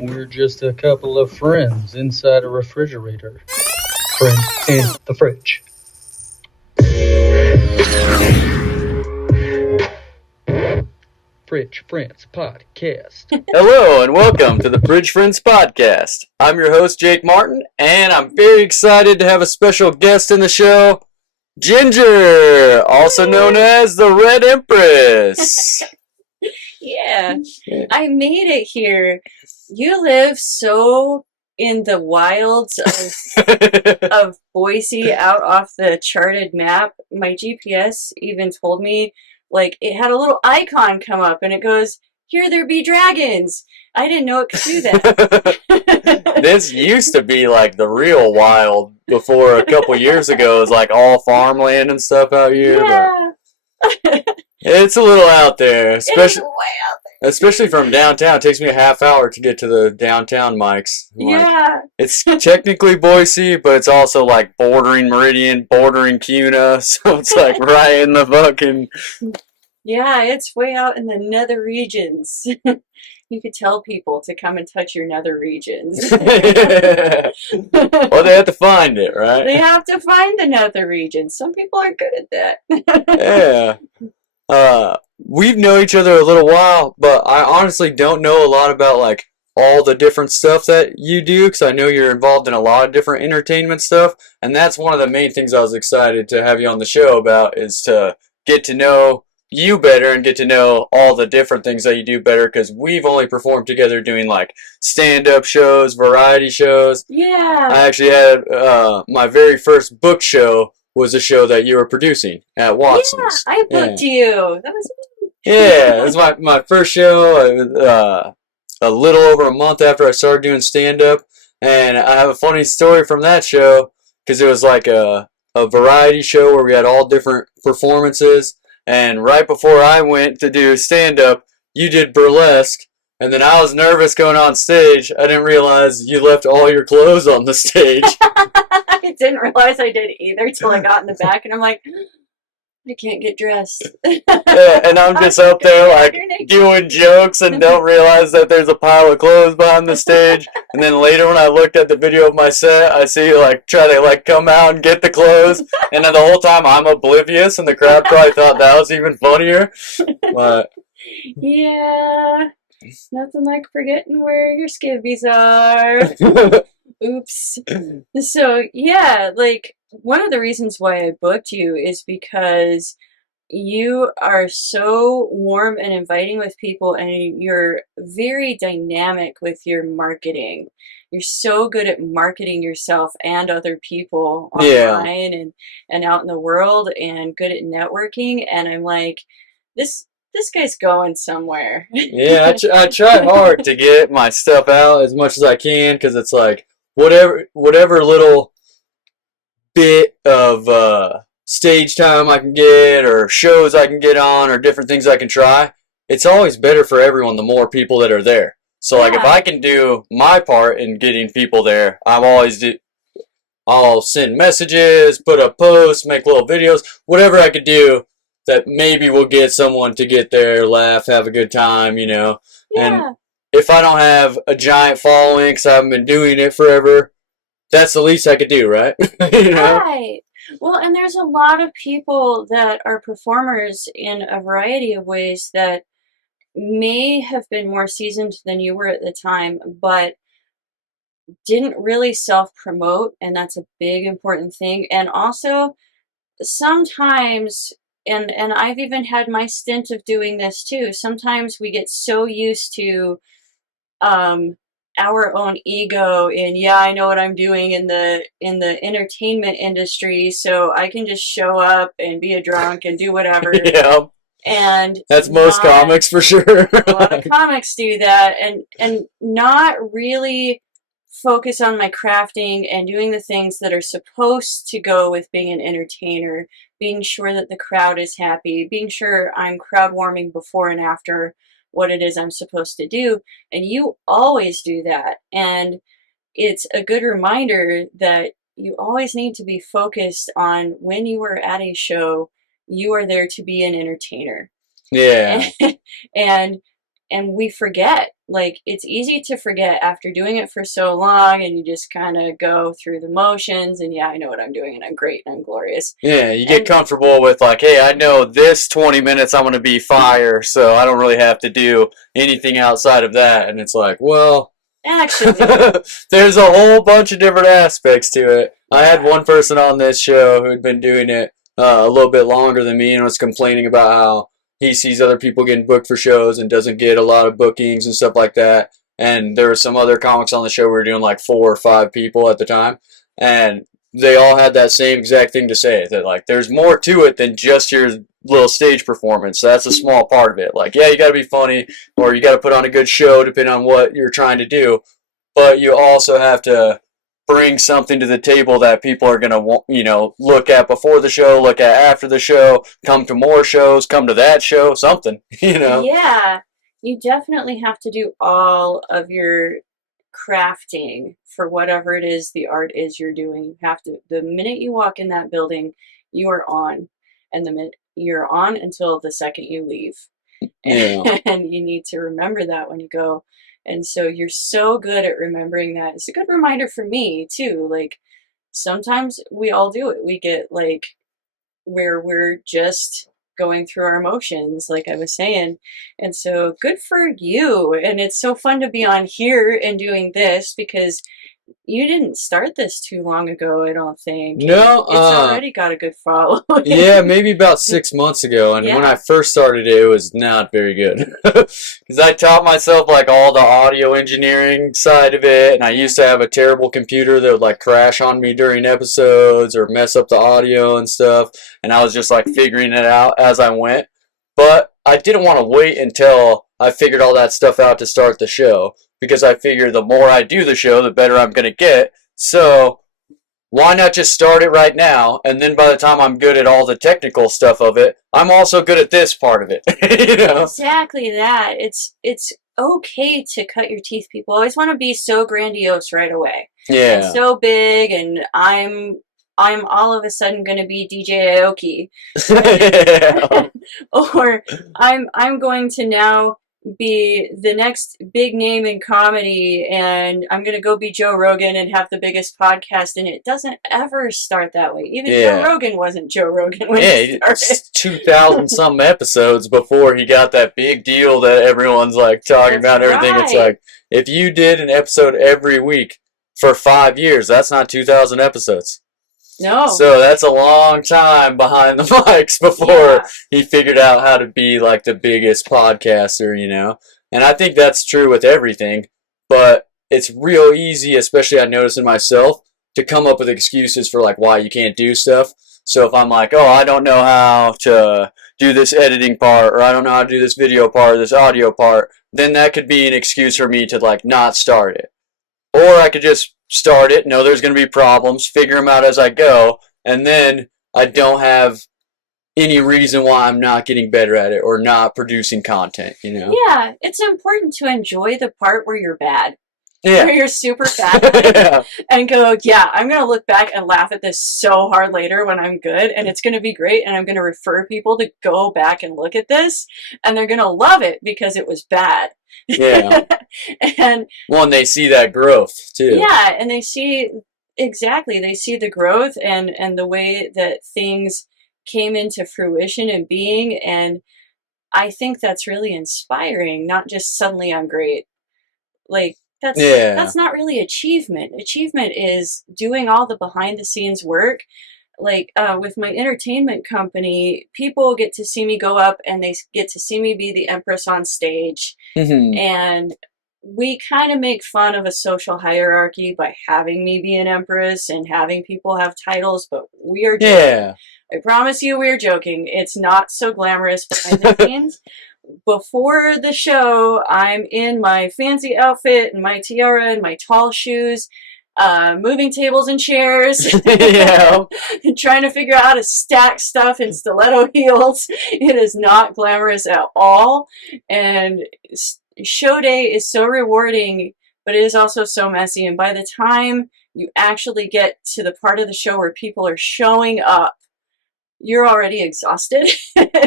We're just a couple of friends inside a refrigerator. Friends in the fridge. Fridge Friends Podcast. Hello and welcome to the Fridge Friends Podcast. I'm your host, Jake Martin, and I'm very excited to have a special guest in the show, Ginger, also known as the Redd Empress. Yeah, I made it here. You live so in the wilds of Boise, out off the charted map. My GPS even told me, like, it had a little icon come up and it goes, "Here there be dragons." I didn't know it could do that. This used to be like the real wild before a couple years ago. It was like all farmland and stuff out here. Yeah. It's a little out there, especially way out there. Especially from downtown. It takes me a half hour to get to the downtown mics. Yeah. It's technically Boise, but it's also like bordering Meridian, bordering Cuna, so it's like right in the fucking... Yeah, it's way out in the nether regions. You could tell people to come and touch your nether regions. Well, they have to find it, right? They have to find the nether regions. Some people are good at that. Yeah. We've known each other a little while, but I honestly don't know a lot about like all the different stuff that you do, because I know you're involved in a lot of different entertainment stuff, and that's one of the main things I was excited to have you on the show about, is to get to know you better and get to know all the different things that you do better, because we've only performed together doing like stand-up shows, variety shows. Yeah. I actually had my very first book show was a show that you were producing at Watson's. Yeah, I booked you. That was... Yeah, it was my first show. A little over a month after I started doing stand-up, and I have a funny story from that show, because it was like a variety show where we had all different performances, and right before I went to do stand-up, you did burlesque, and then I was nervous going on stage. I didn't realize you left all your clothes on the stage. I didn't realize I did either till I got in the back, and I'm like, I can't get dressed. Yeah, and I'm just up there like doing jokes and don't realize that there's a pile of clothes behind the stage. And then later when I looked at the video of my set, I see you like try to like come out and get the clothes. And then the whole time I'm oblivious, and the crowd probably thought that was even funnier. But yeah, nothing like forgetting where your skivvies are. Oops. So yeah, like, one of the reasons why I booked you is because you are so warm and inviting with people, and you're very dynamic with your marketing. You're so good at marketing yourself and other people online and out in the world, and good at networking. And I'm like, this guy's going somewhere. yeah, I try hard to get my stuff out as much as I can, because it's like whatever little bit of stage time I can get, or shows I can get on, or different things I can try, it's always better for everyone the more people that are there. So like if I can do my part in getting people there, I'll send messages, put up posts, make little videos, whatever I could do that maybe will get someone to get there, laugh, have a good time, you know. Yeah. And if I don't have a giant following because I haven't been doing it forever, that's the least I could do, right? You know? Right. Well, and there's a lot of people that are performers in a variety of ways that may have been more seasoned than you were at the time, but didn't really self-promote, and that's a big important thing. And also, sometimes, and I've even had my stint of doing this too, sometimes we get so used to our own ego in, yeah, I know what I'm doing in the entertainment industry, so I can just show up and be a drunk and do whatever. Yeah. And that's most comics for sure. A lot of comics do that, and not really focus on my crafting and doing the things that are supposed to go with being an entertainer, being sure that the crowd is happy, being sure I'm crowd warming before and after what it is I'm supposed to do. And you always do that. And it's a good reminder that you always need to be focused on, when you are at a show, you are there to be an entertainer. Yeah. And we forget like, it's easy to forget after doing it for so long, and you just kind of go through the motions, and yeah, I know what I'm doing, and I'm great, and I'm glorious. Yeah, you get And comfortable with like, hey, I know this 20 minutes I'm going to be fire, so I don't really have to do anything outside of that. And it's like, well, actually, there's a whole bunch of different aspects to it. I had one person on this show who had been doing it a little bit longer than me and was complaining about how he sees other people getting booked for shows and doesn't get a lot of bookings and stuff like that. And there were some other comics on the show. We were doing like 4 or 5 people at the time. And they all had that same exact thing to say, that like there's more to it than just your little stage performance. So that's a small part of it. Like, yeah, you got to be funny or you got to put on a good show depending on what you're trying to do, but you also have to bring something to the table that people are going to, you know, look at before the show, look at after the show, come to more shows, come to that show, something, you know. yeah, you definitely have to do all of your crafting for whatever it is the art is you're doing. You have to, the minute you walk in that building, you are on, and the minute you're on until the second you leave. Yeah. And you need to remember that when you go. And so you're so good at remembering that. It's a good reminder for me too. Like, sometimes we all do it. We get like where we're just going through our emotions, like I was saying. And so good for you. And it's so fun to be on here and doing this, because you didn't start this too long ago, I don't think. No, It's already got a good following. yeah, maybe about 6 months ago, and when I first started it was not very good. Because I taught myself like all the audio engineering side of it, and I used to have a terrible computer that would like crash on me during episodes or mess up the audio and stuff, and I was just like figuring it out as I went. But I didn't want to wait until I figured all that stuff out to start the show, because I figure the more I do the show, the better I'm going to get. So why not just start it right now, and then by the time I'm good at all the technical stuff of it, I'm also good at this part of it. You know? Exactly that. It's okay to cut your teeth. People always want to be so grandiose right away. Yeah. And so big, and I'm all of a sudden going to be DJ Aoki. Yeah. Or I'm going to now be the next big name in comedy, and I'm going to go be Joe Rogan and have the biggest podcast, and it doesn't ever start that way. Even Joe Rogan wasn't Joe Rogan when he started. 2,000 some episodes before he got that big deal that everyone's like talking about and everything. It's like, if you did an episode every week for 5 years, that's not 2,000 episodes. No. So that's a long time behind the mics before he figured out how to be like the biggest podcaster, you know? And I think that's true with everything, but it's real easy, especially I notice in myself, to come up with excuses for like why you can't do stuff. So if I'm like, oh, I don't know how to do this editing part, or I don't know how to do this video part, or this audio part, then that could be an excuse for me to like not start it. Or I could just start it, know there's going to be problems, figure them out as I go, and then I don't have any reason why I'm not getting better at it or not producing content, you know? Yeah, it's important to enjoy the part where you're bad. Yeah. Where you're super bad at it, and go, yeah, I'm going to look back and laugh at this so hard later when I'm good, and it's going to be great, and I'm going to refer people to go back and look at this, and they're going to love it because it was bad. Yeah. And they see that growth, too. Yeah, and they see, exactly, they see the growth and the way that things came into fruition and being, and I think that's really inspiring, not just suddenly I'm great. Like, that's not really achievement. Achievement is doing all the behind the scenes work. Like, with my entertainment company, people get to see me go up and they get to see me be the Empress on stage. Mm-hmm. And we kind of make fun of a social hierarchy by having me be an Empress and having people have titles, but we are joking. Yeah. I promise you we're joking. It's not so glamorous behind the scenes. Before the show, I'm in my fancy outfit and my tiara and my tall shoes, moving tables and chairs, and trying to figure out how to stack stuff in stiletto heels. It is not glamorous at all, and show day is so rewarding, but it is also so messy, and by the time you actually get to the part of the show where people are showing up, you're already exhausted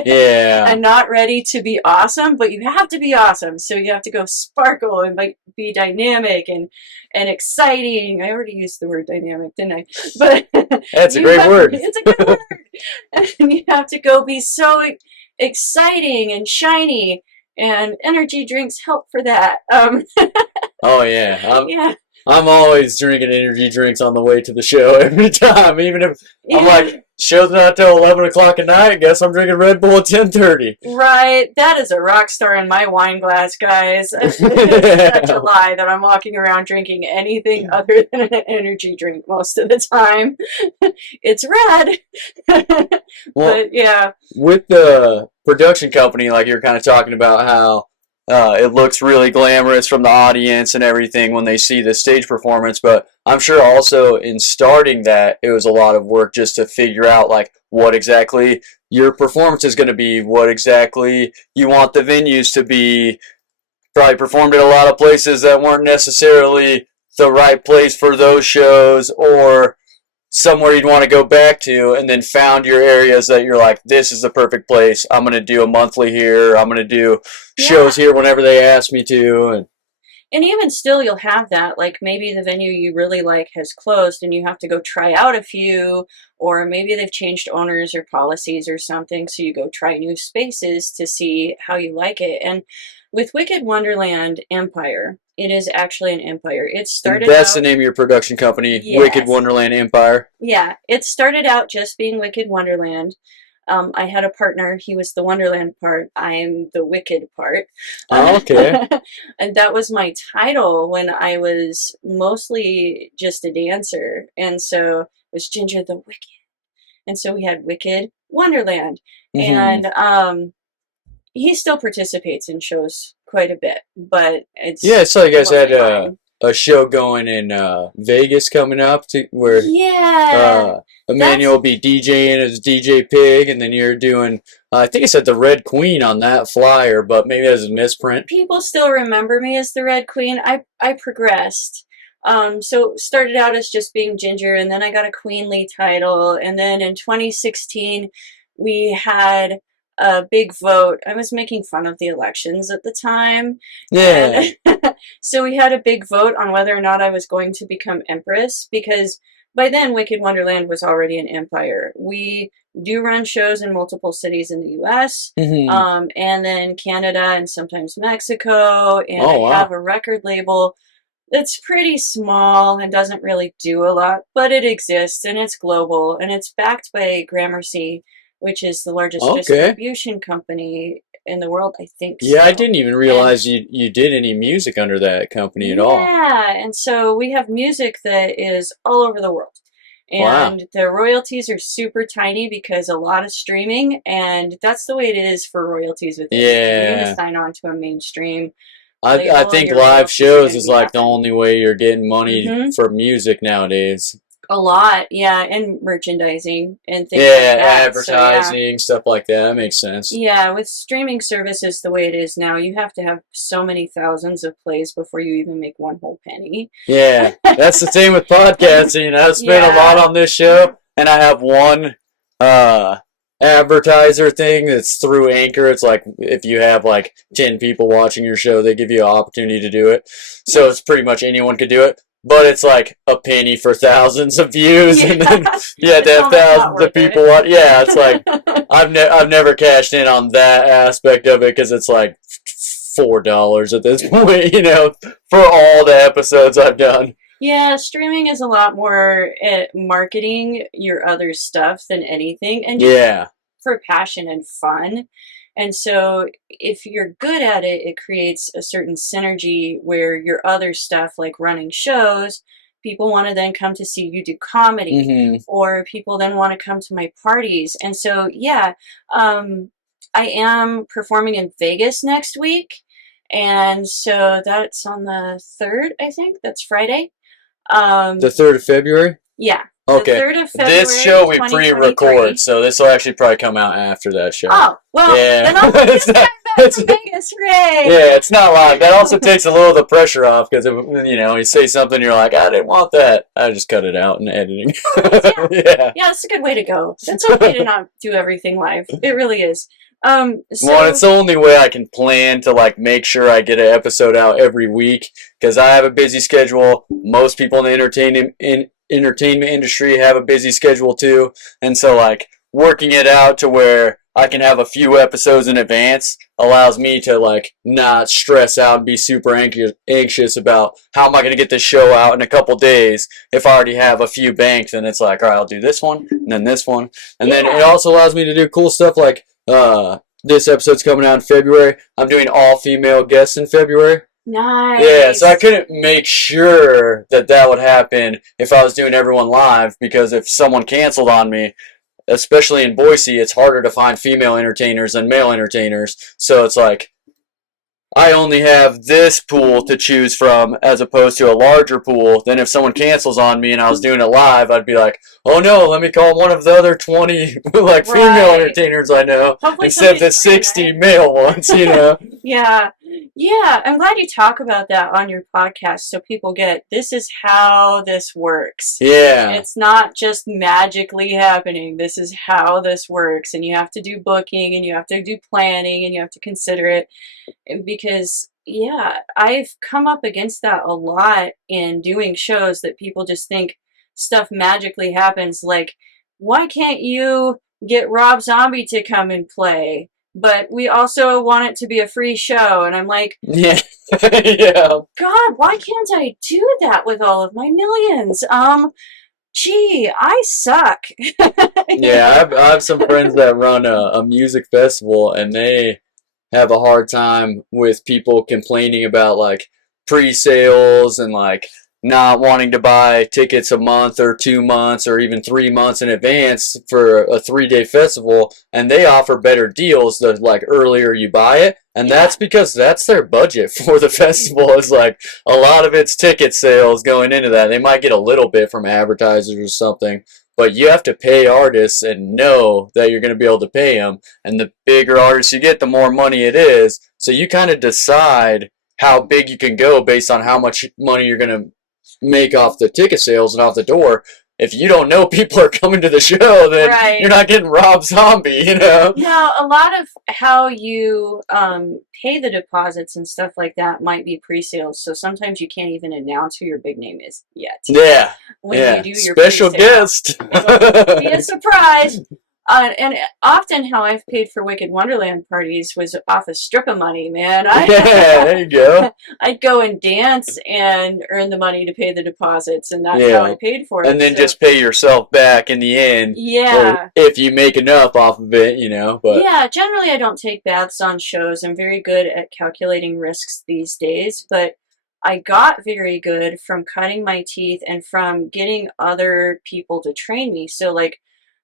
Yeah. and not ready to be awesome, but you have to be awesome. So you have to go sparkle and be dynamic and exciting. I already used the word dynamic, didn't I? But That's a great word. It's a good word. And you have to go be so exciting and shiny, and energy drinks help for that. Oh yeah. Yeah. I'm always drinking energy drinks on the way to the show every time, even if I'm like, show's not till 11 o'clock at night, I guess I'm drinking Red Bull at 10:30. Right, that is a rock star in my wine glass, guys. It's such a lie that I'm walking around drinking anything other than an energy drink most of the time. It's red. Well, but yeah. With the production company, like you're kind of talking about how it looks really glamorous from the audience and everything when they see the stage performance, but I'm sure also in starting that, it was a lot of work just to figure out like what exactly your performance is going to be, what exactly you want the venues to be. Probably performed at a lot of places that weren't necessarily the right place for those shows, or somewhere you'd want to go back to, and then found your areas that you're like, this is the perfect place. I'm going to do a monthly here. I'm going to do shows here whenever they ask me to. And even still, you'll have that, like maybe the venue you really like has closed and you have to go try out a few, or maybe they've changed owners or policies or something, so you go try new spaces to see how you like it. And with Wicked Wonderland Empire, it is actually an empire. It started That's out, the name of your production company, yes. Wicked Wonderland Empire. Yeah, it started out just being Wicked Wonderland. I had a partner. He was the Wonderland part. I'm the Wicked part. Oh, okay. And that was my title when I was mostly just a dancer. And so it was Ginger the Wicked. And so we had Wicked Wonderland. Mm-hmm. And he still participates in shows quite a bit. But it's... Yeah, I saw you guys had a show going in Vegas coming up where Emmanuel will be DJing as DJ Pig, and then you're doing, I think it said the Red Queen on that flyer, but maybe that was a misprint. People still remember me as the Red Queen. I progressed. So started out as just being Ginger, and then I got a queenly title, and then in 2016 we had a big vote. I was making fun of the elections at the time. Yeah. So we had a big vote on whether or not I was going to become Empress, because by then Wicked Wonderland was already an empire. We do run shows in multiple cities in the U.S., and then Canada and sometimes Mexico, and I have a record label that's pretty small and doesn't really do a lot, but it exists, and it's global, and it's backed by Gramercy, which is the largest distribution company in the world, I think. Yeah, so. I didn't even realize you did any music under that company at all. Yeah, and so we have music that is all over the world. And the royalties are super tiny because a lot of streaming, and that's the way it is for royalties with it. Yeah. You're going to sign on to a mainstream. I think live shows is like the only way you're getting money for music nowadays. A lot, yeah, and merchandising and things like that. Advertising, stuff like that. That makes sense. Yeah, with streaming services the way it is now, you have to have so many thousands of plays before you even make one whole penny. Yeah, that's the same with podcasting. I've spent a lot on this show, and I have one advertiser thing that's through Anchor. It's like if you have like 10 people watching your show, they give you an opportunity to do it. So it's pretty much anyone could do it. But it's like a penny for thousands of views, and then you have to have thousands of people watch. Yeah, it's like I've never cashed in on that aspect of it because it's like $4 at this point, you know, for all the episodes I've done. Yeah, streaming is a lot more marketing your other stuff than anything, and just for passion and fun. And so if you're good at it, it creates a certain synergy where your other stuff, like running shows, people want to then come to see you do comedy, or people then want to come to my parties. And so, yeah, I am performing in Vegas next week. And so that's on the 3rd, I think. That's Friday. The 3rd of February? Yeah. Okay. The 3rd of February, this show we pre-record, so this will actually probably come out after that show. Oh, well, then I'll be back back from Vegas, hooray! Yeah, it's not live. That also takes a little of the pressure off because, you say something, you're like, I didn't want that. I just cut it out in editing. Yeah, that's a good way to go. It's okay to not do everything live. It really is. Well, it's the only way I can plan to make sure I get an episode out every week because I have a busy schedule. Most people in the entertainment industry have a busy schedule too, and so working it out to where I can have a few episodes in advance allows me to not stress out and be super anxious about how am I going to get this show out in a couple days if I already have a few banked, and it's like, all right, I'll do this one and then this one, and then it also allows me to do cool stuff like this episode's coming out in February. I'm doing all female guests in February. Nice. Yeah, so I couldn't make sure that would happen if I was doing everyone live, because if someone canceled on me, especially in Boise, it's harder to find female entertainers than male entertainers. So it's I only have this pool to choose from as opposed to a larger pool. Then if someone cancels on me and I was doing it live, I'd be like, oh no, let me call one of the other 20 female entertainers I know instead of the 60 male ones, Yeah, I'm glad you talk about that on your podcast so people get this is how this works. Yeah. It's not just magically happening. This is how this works, and you have to do booking and you have to do planning and you have to consider it because I've come up against that a lot in doing shows that people just think stuff magically happens. Like, why can't you get Rob Zombie to come and play? But we also want it to be a free show. And I'm like, yeah. Yeah. God, why can't I do that with all of my millions? Gee, I suck. Yeah, I have some friends that run a music festival, and they have a hard time with people complaining about pre-sales and not wanting to buy tickets a month or 2 months or even 3 months in advance for a 3-day festival, and they offer better deals the earlier you buy it, and that's because that's their budget for the festival. Is a lot of it's ticket sales going into that. They might get a little bit from advertisers or something, but you have to pay artists and know that you're going to be able to pay them, and the bigger artists you get, the more money it is, so you kind of decide how big you can go based on how much money you're going to make off the ticket sales and off the door. If you don't know people are coming to the show, then you're not getting Rob Zombie, Now, a lot of how you pay the deposits and stuff like that might be pre-sales, so sometimes you can't even announce who your big name is yet. Yeah. When you do your special guest. It'll be a surprise. And often how I've paid for Wicked Wonderland parties was off a strip of money, man. There you go. I'd go and dance and earn the money to pay the deposits, and that's how I paid for it. And then just pay yourself back in the end. Yeah. If you make enough off of it, But yeah, generally I don't take baths on shows. I'm very good at calculating risks these days, but I got very good from cutting my teeth and from getting other people to train me. So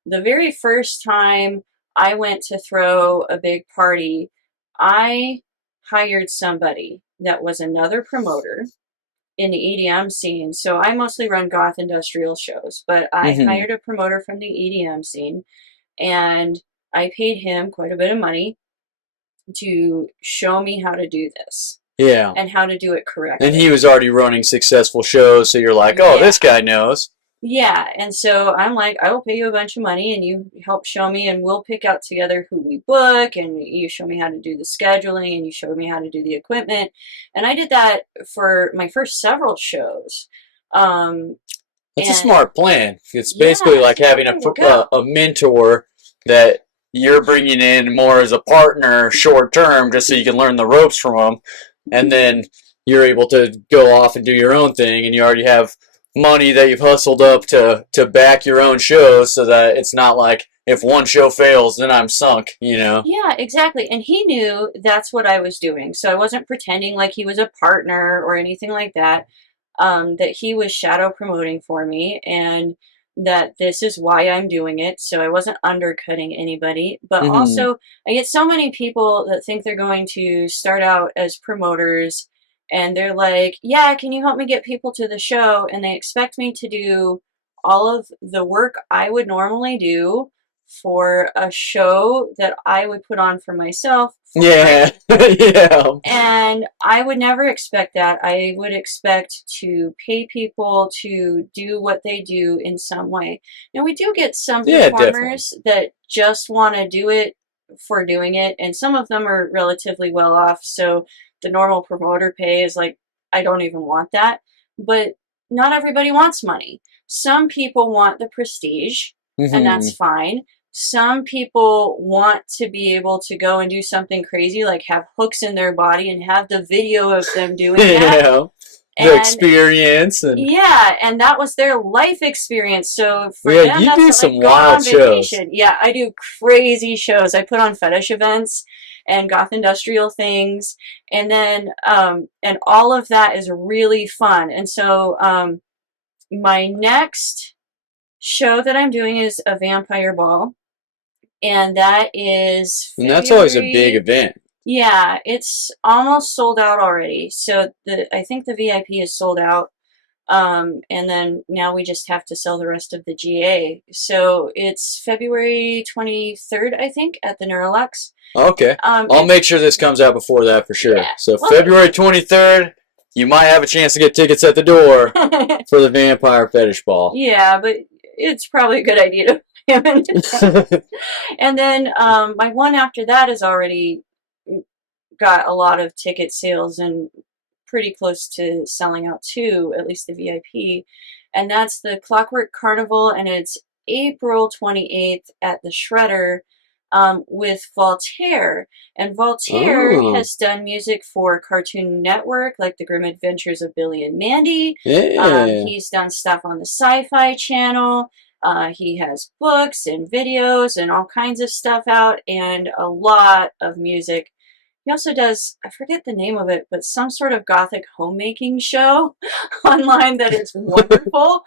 the very first time I went to throw a big party, I hired somebody that was another promoter in the EDM scene. So I mostly run goth industrial shows, but I hired a promoter from the EDM scene, and I paid him quite a bit of money to show me how to do this. Yeah. And how to do it correctly. And he was already running successful shows, so you're like, oh, this guy knows. Yeah, and so I'm like, I will pay you a bunch of money and you help show me, and we'll pick out together who we book, and you show me how to do the scheduling, and you show me how to do the equipment. And I did that for my first several shows. It's a smart plan. It's basically like having a mentor that you're bringing in more as a partner short term, just so you can learn the ropes from them, and then you're able to go off and do your own thing, and you already have money that you've hustled up to back your own shows, so that it's not like if one show fails, then I'm sunk, Yeah, exactly. And he knew that's what I was doing. So I wasn't pretending like he was a partner or anything like that. That he was shadow promoting for me, and that this is why I'm doing it. So I wasn't undercutting anybody. But also, I get so many people that think they're going to start out as promoters, and they're like, yeah, can you help me get people to the show? And they expect me to do all of the work I would normally do for a show that I would put on for myself. Yeah. Yeah. And I would never expect that. I would expect to pay people to do what they do in some way. Now, we do get some performers that just want to do it for doing it, and some of them are relatively well off, so the normal promoter pay is like, I don't even want that. But not everybody wants money. Some people want the prestige, and that's fine. Some people want to be able to go and do something crazy, like have hooks in their body and have the video of them doing that. Yeah. The experience. And yeah, and that was their life experience. So for yeah, them, you that's do like some going wild on shows. vacation. Yeah, I do crazy shows. I put on fetish events and goth industrial things, and then and all of that is really fun. And so my next show that I'm doing is a vampire ball, and that is and that's always a big event. Yeah, it's almost sold out already. So I think the VIP is sold out. And then now we just have to sell the rest of the GA. So it's February 23rd, I think, at the Neurolux. Okay. I'll make sure this comes out before that for sure. Yeah. So February 23rd, you might have a chance to get tickets at the door for the Vampire Fetish Ball. Yeah, but it's probably a good idea to and then my one after that has already got a lot of ticket sales and pretty close to selling out too, at least the VIP. And that's the Clockwork Carnival, and it's April 28th at the Shredder with Voltaire. And Voltaire has done music for Cartoon Network, like The Grim Adventures of Billy and Mandy. Yeah. He's done stuff on the Sci-Fi Channel. He has books and videos and all kinds of stuff out, and a lot of music. He also does, I forget the name of it, but some sort of gothic homemaking show online that is wonderful.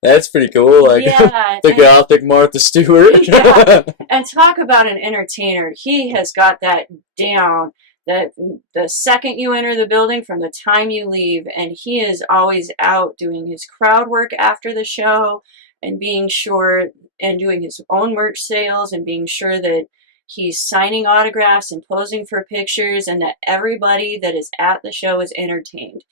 That's pretty cool. Like yeah, the gothic Martha Stewart. Yeah. And talk about an entertainer. He has got that down. That the second you enter the building from the time you leave, and he is always out doing his crowd work after the show and being sure and doing his own merch sales and being sure that he's signing autographs and posing for pictures and that everybody that is at the show is entertained.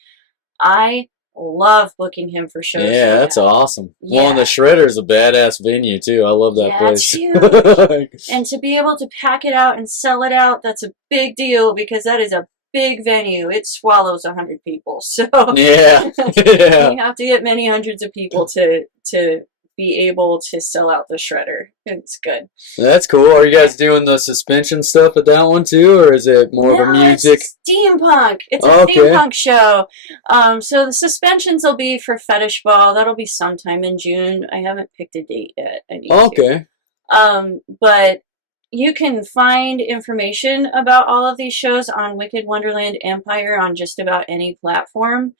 I love booking him for shows. Yeah, that's awesome. Yeah. Well, and the Shredder's a badass venue too. I love that place. It's huge. And to be able to pack it out and sell it out, that's a big deal because that is a big venue. It swallows 100 people. So yeah. Yeah. You have to get many hundreds of people to be able to sell out the Shredder. It's good. That's cool. Are you guys doing the suspension stuff at that one too, or is it more of a music? It's steampunk. It's a steampunk show. So the suspensions will be for Fetish Ball. That'll be sometime in June. I haven't picked a date yet. I need to. But you can find information about all of these shows on Wicked Wonderland Empire on just about any platform.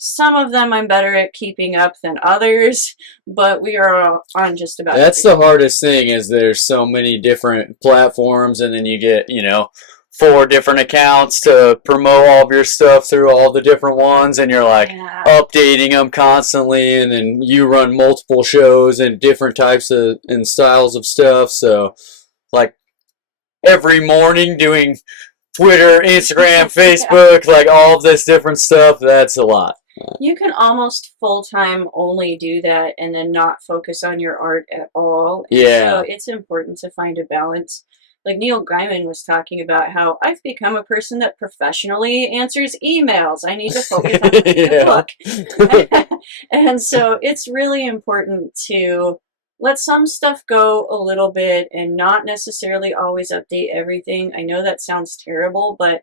Some of them I'm better at keeping up than others, but we are on just about That's everything. The hardest thing is there's so many different platforms, and then you get, 4 different accounts to promote all of your stuff through all the different ones, and you're like updating them constantly, and then you run multiple shows and different types of and styles of stuff, so like every morning doing Twitter, Instagram, Facebook, like all of this different stuff, that's a lot. You can almost full-time only do that and then not focus on your art at all. Yeah. So it's important to find a balance. Like Neil Gaiman was talking about how I've become a person that professionally answers emails. I need to focus on the book. And so it's really important to let some stuff go a little bit and not necessarily always update everything. I know that sounds terrible, but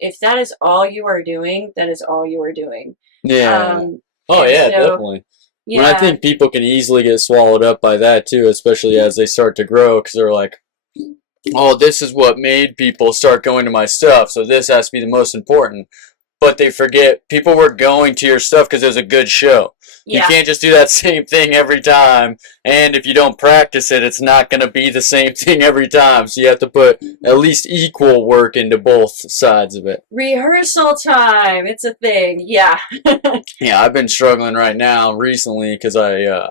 if that is all you are doing, that is all you are doing. Yeah. Definitely. Yeah. And I think people can easily get swallowed up by that too, especially as they start to grow, because they're like, oh, this is what made people start going to my stuff, so this has to be the most important. But they forget people were going to your stuff because it was a good show. Yeah. You can't just do that same thing every time, and if you don't practice it, it's not going to be the same thing every time. So you have to put at least equal work into both sides of it. Rehearsal time, it's a thing, yeah. Yeah, I've been struggling right now recently because I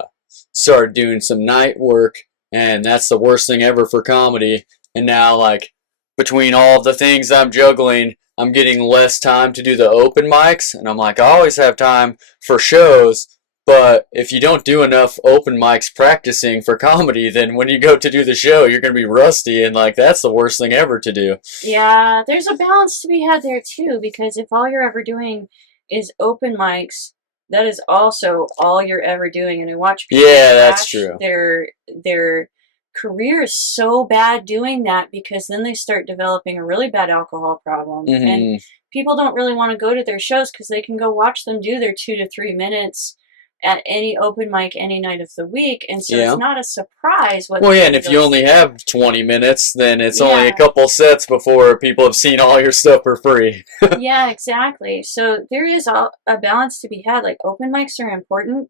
started doing some night work, and that's the worst thing ever for comedy. And now, like, between all the things I'm juggling, I'm getting less time to do the open mics, and I'm like, I always have time for shows, but if you don't do enough open mics practicing for comedy, then when you go to do the show, you're going to be rusty, and, like, that's the worst thing ever to do. Yeah, there's a balance to be had there, too, because if all you're ever doing is open mics, that is also all you're ever doing, and I watch people That's true. their career is so bad doing that because then they start developing a really bad alcohol problem, and people don't really want to go to their shows because they can go watch them do their 2 to 3 minutes at any open mic any night of the week, and so it's not a surprise what. Well, yeah, and if you only have 20 minutes, then it's only a couple sets before people have seen all your stuff for free. Yeah, exactly. So there is a balance to be had. Like, open mics are important,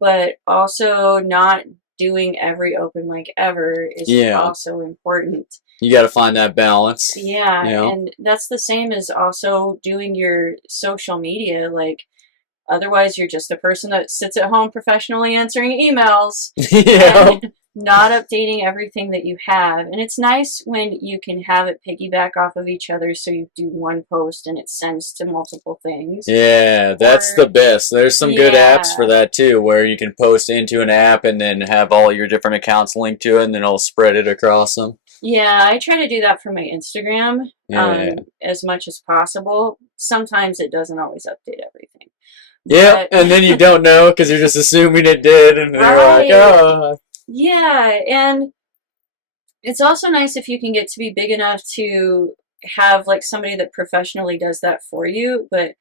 but also not doing every open mic ever is also important. You got to find that balance. Yeah, and that's the same as also doing your social media. Like, otherwise, you're just a person that sits at home professionally answering emails and not updating everything that you have. And it's nice when you can have it piggyback off of each other, so you do one post and it sends to multiple things. Yeah, that's the best. There's some good apps for that too, where you can post into an app and then have all your different accounts linked to it, and then it'll spread it across them. Yeah, I try to do that for my Instagram as much as possible. Sometimes it doesn't always update everything. Yeah, and then you don't know because you're just assuming it did, and you're like, oh. Yeah, and it's also nice if you can get to be big enough to have, like, somebody that professionally does that for you, but,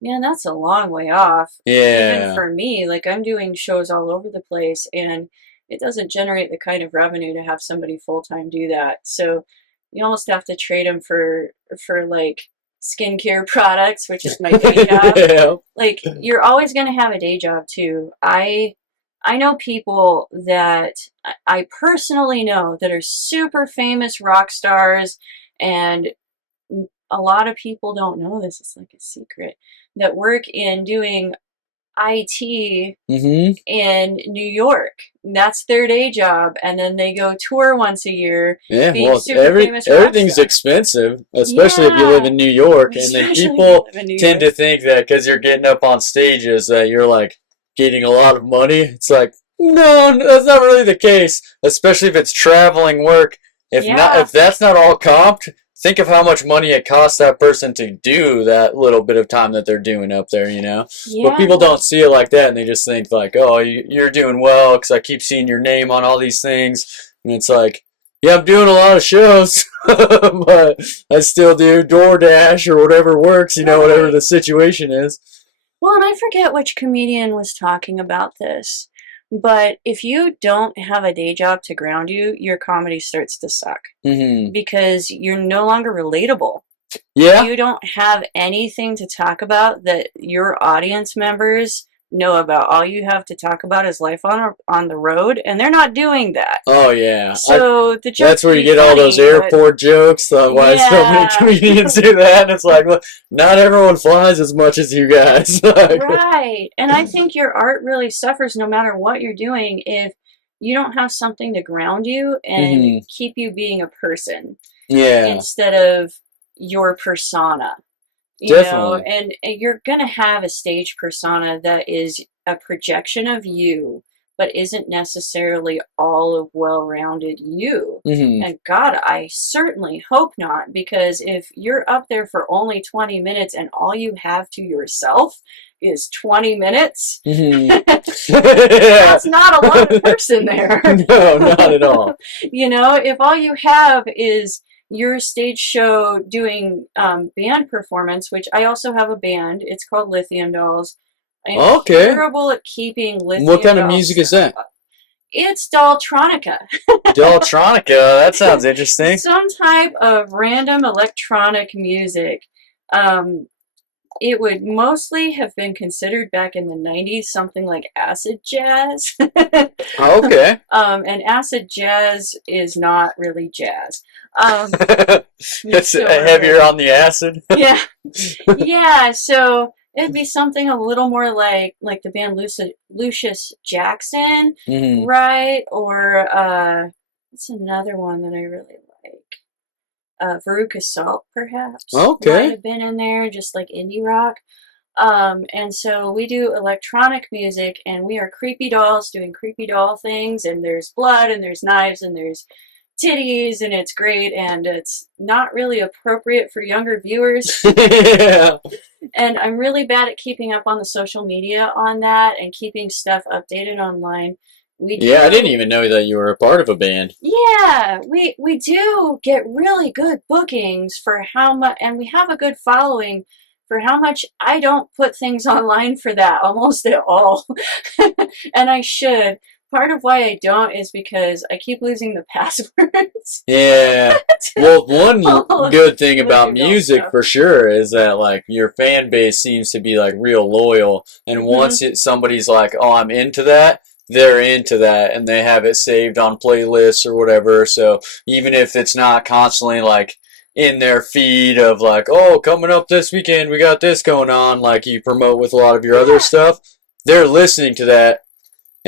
man, that's a long way off. Yeah. Even for me, like, I'm doing shows all over the place, and it doesn't generate the kind of revenue to have somebody full-time do that. So you almost have to trade them for like, skincare products, which is my day job. Like, you're always going to have a day job too. I know people that I personally know that are super famous rock stars, and a lot of people don't know this. It's like a secret, that work in doing IT in New York. That's their day job, and then they go tour once a year. Yeah, well, everything's expensive, especially if you live in New York, and then people tend to think that because you're getting up on stages that you're, like, getting a lot of money. It's like, no, that's not really the case, especially if it's traveling work. If that's not all comped, think of how much money it costs that person to do that little bit of time that they're doing up there, you know? Yeah. But people don't see it like that, and they just think, like, oh, you're doing well because I keep seeing your name on all these things. And it's like, yeah, I'm doing a lot of shows, but I still do DoorDash or whatever works, you know, whatever the situation is. Well, and I forget which comedian was talking about this, but if you don't have a day job to ground you, your comedy starts to suck because you're no longer relatable. Yeah. You don't have anything to talk about that your audience members know about. All you have to talk about is life on the road, and they're not doing that. Oh, yeah. So the jokes, that's where you get all those airport jokes. Why so many comedians do that? And it's like, well, not everyone flies as much as you guys. Right. And I think your art really suffers no matter what you're doing if you don't have something to ground you and keep you being a person. Yeah. Instead of your persona. You know, and you're going to have a stage persona that is a projection of you, but isn't necessarily all of well-rounded you. And God, I certainly hope not, because if you're up there for only 20 minutes and all you have to yourself is 20 minutes, that's not a lot of person there. No, not at all. You know, if all you have is your stage show doing band performance, which I also have a band. It's called Lithium Dolls. I'm terrible at keeping Lithium What kind Dolls of music is that? It's Dolltronica. Dolltronica, that sounds interesting. Some type of random electronic music. It would mostly have been considered back in the 90s something like acid jazz. Okay. And acid jazz is not really jazz. It's heavier on the acid. Yeah. Yeah, so It'd be something a little more like the band Lucius Jackson, Mhm. right? Or what's another one that I really like? Veruca Salt, perhaps, might Okay. have been in there, just like indie rock. And so we do electronic music, and we are creepy dolls doing creepy doll things, and there's blood, and there's knives, and there's titties, and it's great, and it's not really appropriate for younger viewers. Yeah. And I'm really bad at keeping up on the social media on that and keeping stuff updated online. We Yeah, I didn't do, even know that you were a part of a band. yeah, we do get really good bookings for how much, and we have a good following for how much. I don't put things online for that almost at all, and I should. Part of why I don't is because I keep losing the passwords. Yeah. Well, one All of good thing about Lithium Doll music stuff. for sure is that like your fan base seems to be like real loyal, and Hmm. once somebody's like, "Oh, I'm into that," they're into that, and they have it saved on playlists or whatever. So even if it's not constantly like in their feed of like, "Oh, coming up this weekend, we got this going on," like you promote with a lot of your other Yeah. stuff, they're listening to that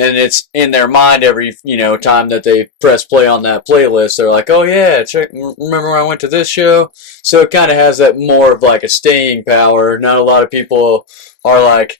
and it's in their mind every time that they press play on that playlist. They're like, oh yeah, check, remember when I went to this show? So it kind of has that more of like a staying power. Not a lot of people are like,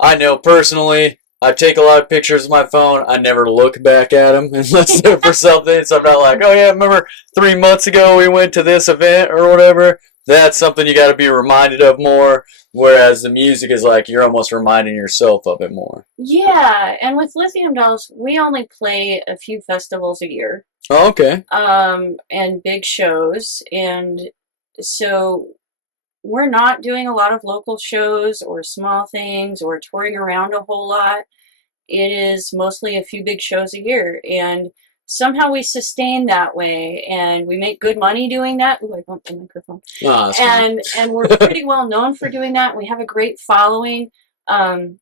I know personally, I take a lot of pictures with my phone. I never look back at them unless they're for something. So I'm not like, oh yeah, remember 3 months ago we went to this event or whatever. That's something you got to be reminded of more. Whereas the music is like you're almost reminding yourself of it more. Yeah, and with Lithium Dolls, we only play a few festivals a year, Oh, okay. and big shows, and so we're not doing a lot of local shows or small things or touring around a whole lot. It is mostly a few big shows a year, and somehow we sustain that way, and we make good money doing that. Ooh, I bumped the microphone. Ah, that's fine. And we're pretty well known for doing that. We have a great following. Um,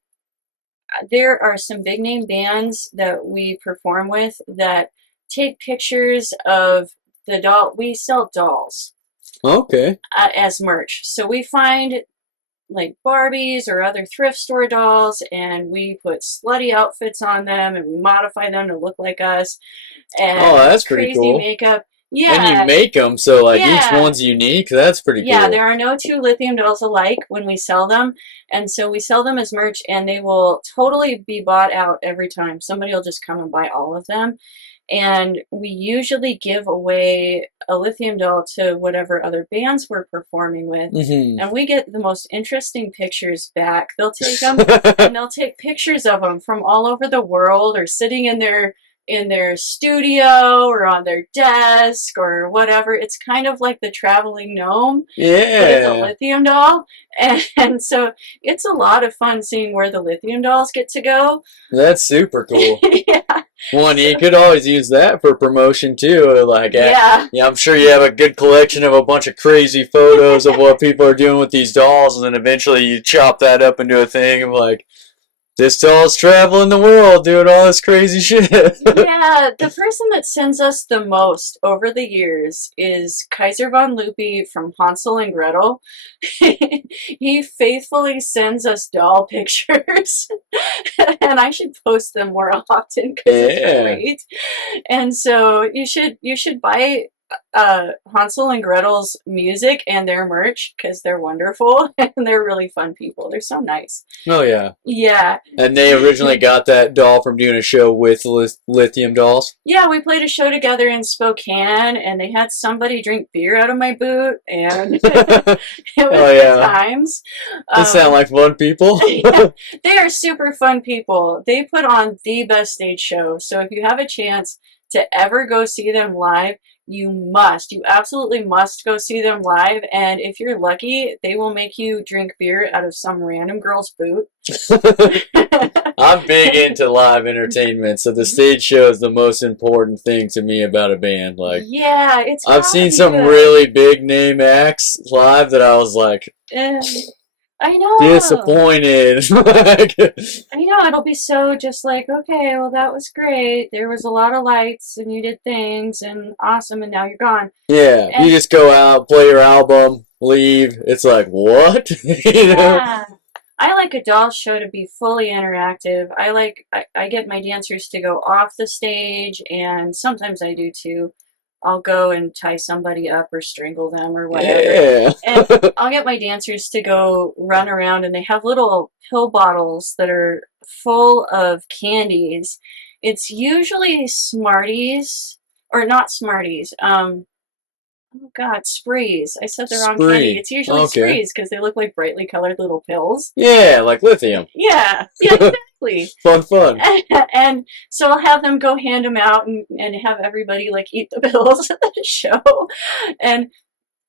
there are some big name bands that we perform with that take pictures of the doll. We sell dolls Okay. as merch. So we find like Barbies or other thrift store dolls, and we put slutty outfits on them, and we modify them to look like us, Oh, and that's pretty crazy cool. makeup. And you Yeah, make them so like each yeah. one's unique. That's pretty Yeah, cool. there are no two lithium dolls alike when we sell them. And so we sell them as merch, and they will totally be bought out every time. Somebody will just come and buy all of them. And we usually give away a lithium doll to whatever other bands we're performing with. Hmm. And we get the most interesting pictures back. They'll take them and they'll take pictures of them from all over the world, or sitting in their studio or on their desk or whatever. It's kind of like the traveling gnome, but it's a Yeah, lithium doll. And so it's a lot of fun seeing where the lithium dolls get to go. that's super cool. Yeah. One, you So, could always use that for promotion too. Like, yeah. yeah, I'm sure you have a good collection of a bunch of crazy photos of what people are doing with these dolls, and then eventually you chop that up into a thing of like, this doll's traveling the world doing all this crazy shit. Yeah, the person that sends us the most over the years is Kaiser von Loopy from Hansel and Gretel. He faithfully sends us doll pictures, and I should post them more often because it's Yeah. great. And so you should buy Hansel and Gretel's music and their merch because they're wonderful and they're really fun people. They're so nice. Oh yeah. Yeah. And they originally got that doll from doing a show with Lithium Dolls. Yeah, we played a show together in Spokane, and they had somebody drink beer out of my boot, and it was Oh good yeah. times. They sound like fun people. Yeah, they are super fun people. They put on the best stage show. So if you have a chance to ever go see them live, you absolutely must go see them live. And if you're lucky, they will make you drink beer out of some random girl's boot. I'm big into live entertainment, so the stage show is the most important thing to me about a band. Like, Yeah, it's I've gotta seen be some good. really big name acts live that I was like Eh, I know. disappointed. Like, I know, it'll be so just like, okay, well, that was great. There was a lot of lights, and you did things, and awesome, and now you're gone. yeah, you And just go out, play your album, leave. It's like, what? You know? yeah, I like a doll show to be fully interactive. I get my dancers to go off the stage, and sometimes I do too. I'll go and tie somebody up or strangle them or whatever. Yeah. And I'll get my dancers to go run around, and they have little pill bottles that are full of candies. It's usually Smarties, or not Smarties. Oh God, Sprees. I said the wrong candy. Spree. It's usually Okay. Sprees because they look like brightly colored little pills. Yeah, like lithium. Yeah, exactly. Fun. And so I'll have them go hand them out and have everybody like eat the pills at the show. And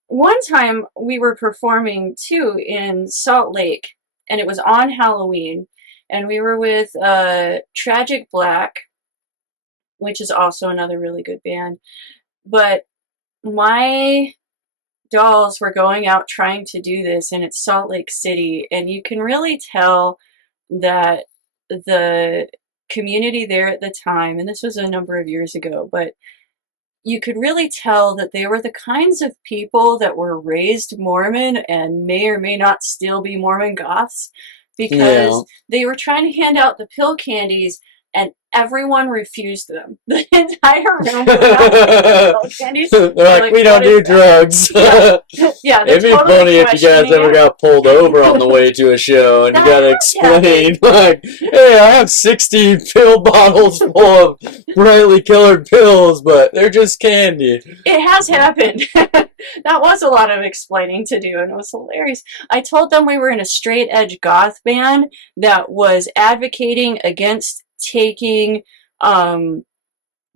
one time we were performing too in Salt Lake, and it was on Halloween, and we were with Tragic Black, which is also another really good band. But my dolls were going out trying to do this, and it's Salt Lake City, and you can really tell that the community there at the time, and this was a number of years ago, but you could really tell that they were the kinds of people that were raised Mormon and may or may not still be Mormon goths, because they were trying to hand out the pill candies and everyone refused them. The entire room was not taking pill candies. They're like, we don't do drugs. Yeah, it'd be totally funny if you guys ever got pulled over on the way to a show and you gotta explain, like, hey, I have 60 pill bottles full of brightly colored pills, but they're just candy. It has happened. That was a lot of explaining to do, and it was hilarious. I told them we were in a straight edge goth band that was advocating against taking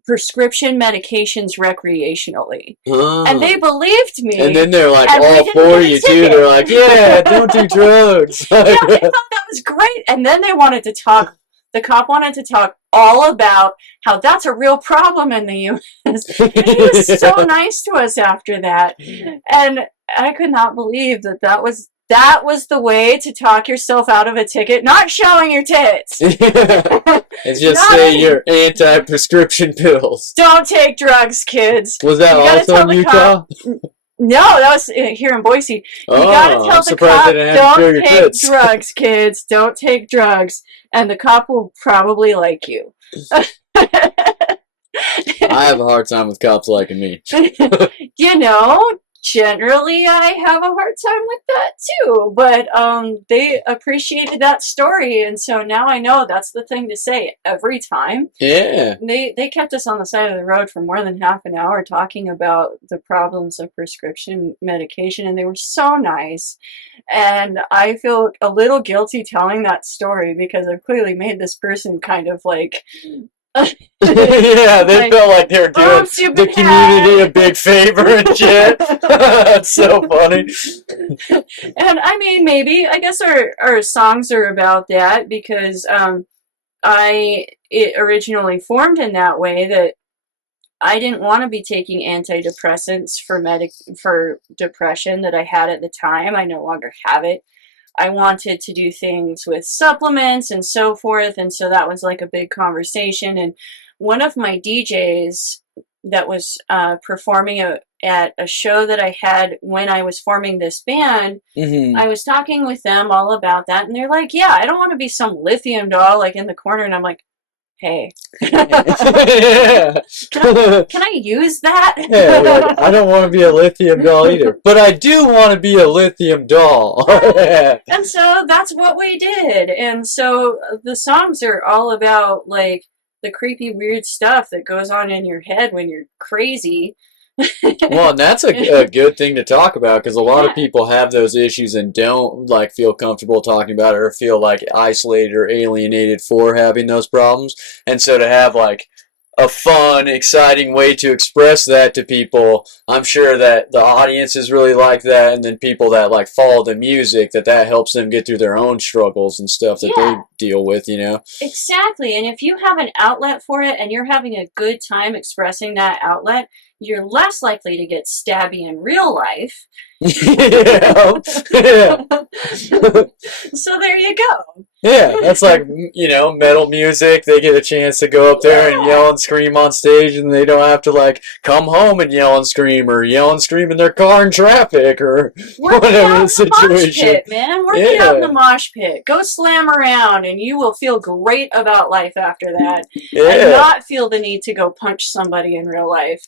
prescription medications recreationally. And they believed me. And then they're like all for you too. They're like, yeah, don't do drugs. Yeah, they thought that was great. And then they wanted to talk, the cop wanted to talk all about how that's a real problem in the U.S. And he was so nice to us after that. And I could not believe that was the way to talk yourself out of a ticket, not showing your tits. And just say you're anti-prescription pills. Don't take drugs, kids. Was that also in Utah? No, that was here in Boise. You gotta tell the cop, don't take drugs, kids. Don't take drugs. And the cop will probably like you. I have a hard time with cops liking me. You know, generally I have a hard time with that too, but they appreciated that story, and so now I know that's the thing to say every time. Yeah. They kept us on the side of the road for more than half an hour talking about the problems of prescription medication, and they were so nice. And I feel a little guilty telling that story because I've clearly made this person kind of like yeah, they felt like they were doing the community a big favor and shit. That's so funny. And I mean, maybe, I guess our songs are about that because it originally formed in that way that I didn't want to be taking antidepressants for depression that I had at the time. I no longer have it. I wanted to do things with supplements and so forth, and so that was like a big conversation. And one of my DJs that was performing at a show that I had when I was forming this band, I was talking with them all about that, and they're like, yeah, I don't want to be some lithium doll like in the corner. And I'm like, hey, can I use that? Yeah, like, I don't want to be a lithium doll either, but I do want to be a lithium doll. And so that's what we did. And so the songs are all about like the creepy, weird stuff that goes on in your head when you're crazy. Well, and that's a good thing to talk about because a lot of people have those issues and don't like feel comfortable talking about it or feel like isolated or alienated for having those problems. And so to have like a fun, exciting way to express that to people, I'm sure that the audiences really like that, and then people that like follow the music, that helps them get through their own struggles and stuff that they deal with, you know? Exactly. And if you have an outlet for it and you're having a good time expressing that outlet, you're less likely to get stabby in real life. Yeah. So there you go. Yeah, that's like, you know, metal music. They get a chance to go up there and yell and scream on stage, and they don't have to, like, come home and yell and scream, or yell and scream in their car in traffic, or whatever the situation. Mosh pit, man. Work it out in the mosh pit. Go slam around, and you will feel great about life after that. And not feel the need to go punch somebody in real life.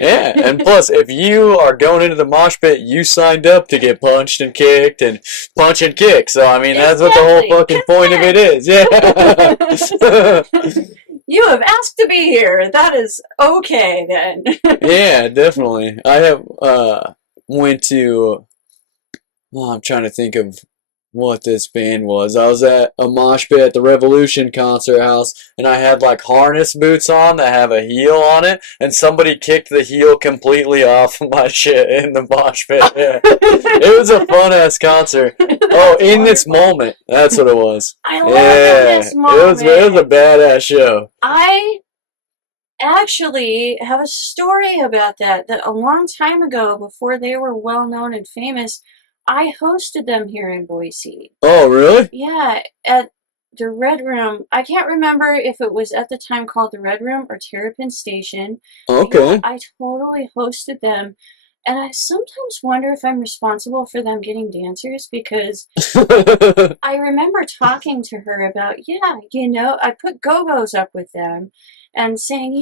Yeah, and plus, if you are going into the mosh pit, you signed up to get punched and kicked and punch and kick. So, I mean, that's what the whole fucking point of it is. Yeah. You have asked to be here. That is okay, then. Yeah, definitely. I have went to... Well, I'm trying to think of what this band was. I was at a mosh pit at the Revolution concert house, and I had like harness boots on that have a heel on it, and somebody kicked the heel completely off of my shit in the mosh pit. Yeah. It was a fun ass concert. Oh, in this moment, that's what it was. I love this moment. It was a badass show. I actually have a story about that a long time ago, before they were well known and famous. I hosted them here in Boise. Oh, really? Yeah, at the Red Room. I can't remember if it was at the time called the Red Room or Terrapin Station. Okay. Yeah, I totally hosted them. And I sometimes wonder if I'm responsible for them getting dancers, because I remember talking to her about, I put go-go's up with them and saying,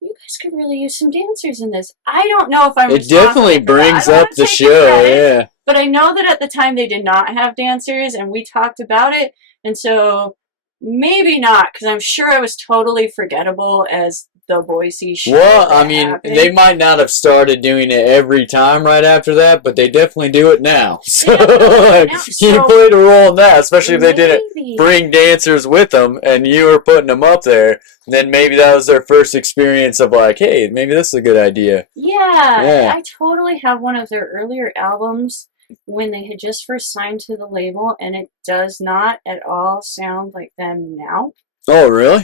you guys could really use some dancers in this. I don't know if I'm It definitely brings up the show, yeah. But I know that at the time they did not have dancers, and we talked about it, and so maybe not, because I'm sure I was totally forgettable as the Boise show. Well, I mean, they might not have started doing it every time right after that, but they definitely do it now. So, you played a role in that, especially if they didn't bring dancers with them and you were putting them up there. Then maybe that was their first experience of like, hey, maybe this is a good idea. Yeah, I totally have one of their earlier albums when they had just first signed to the label, and it does not at all sound like them now. Oh, really?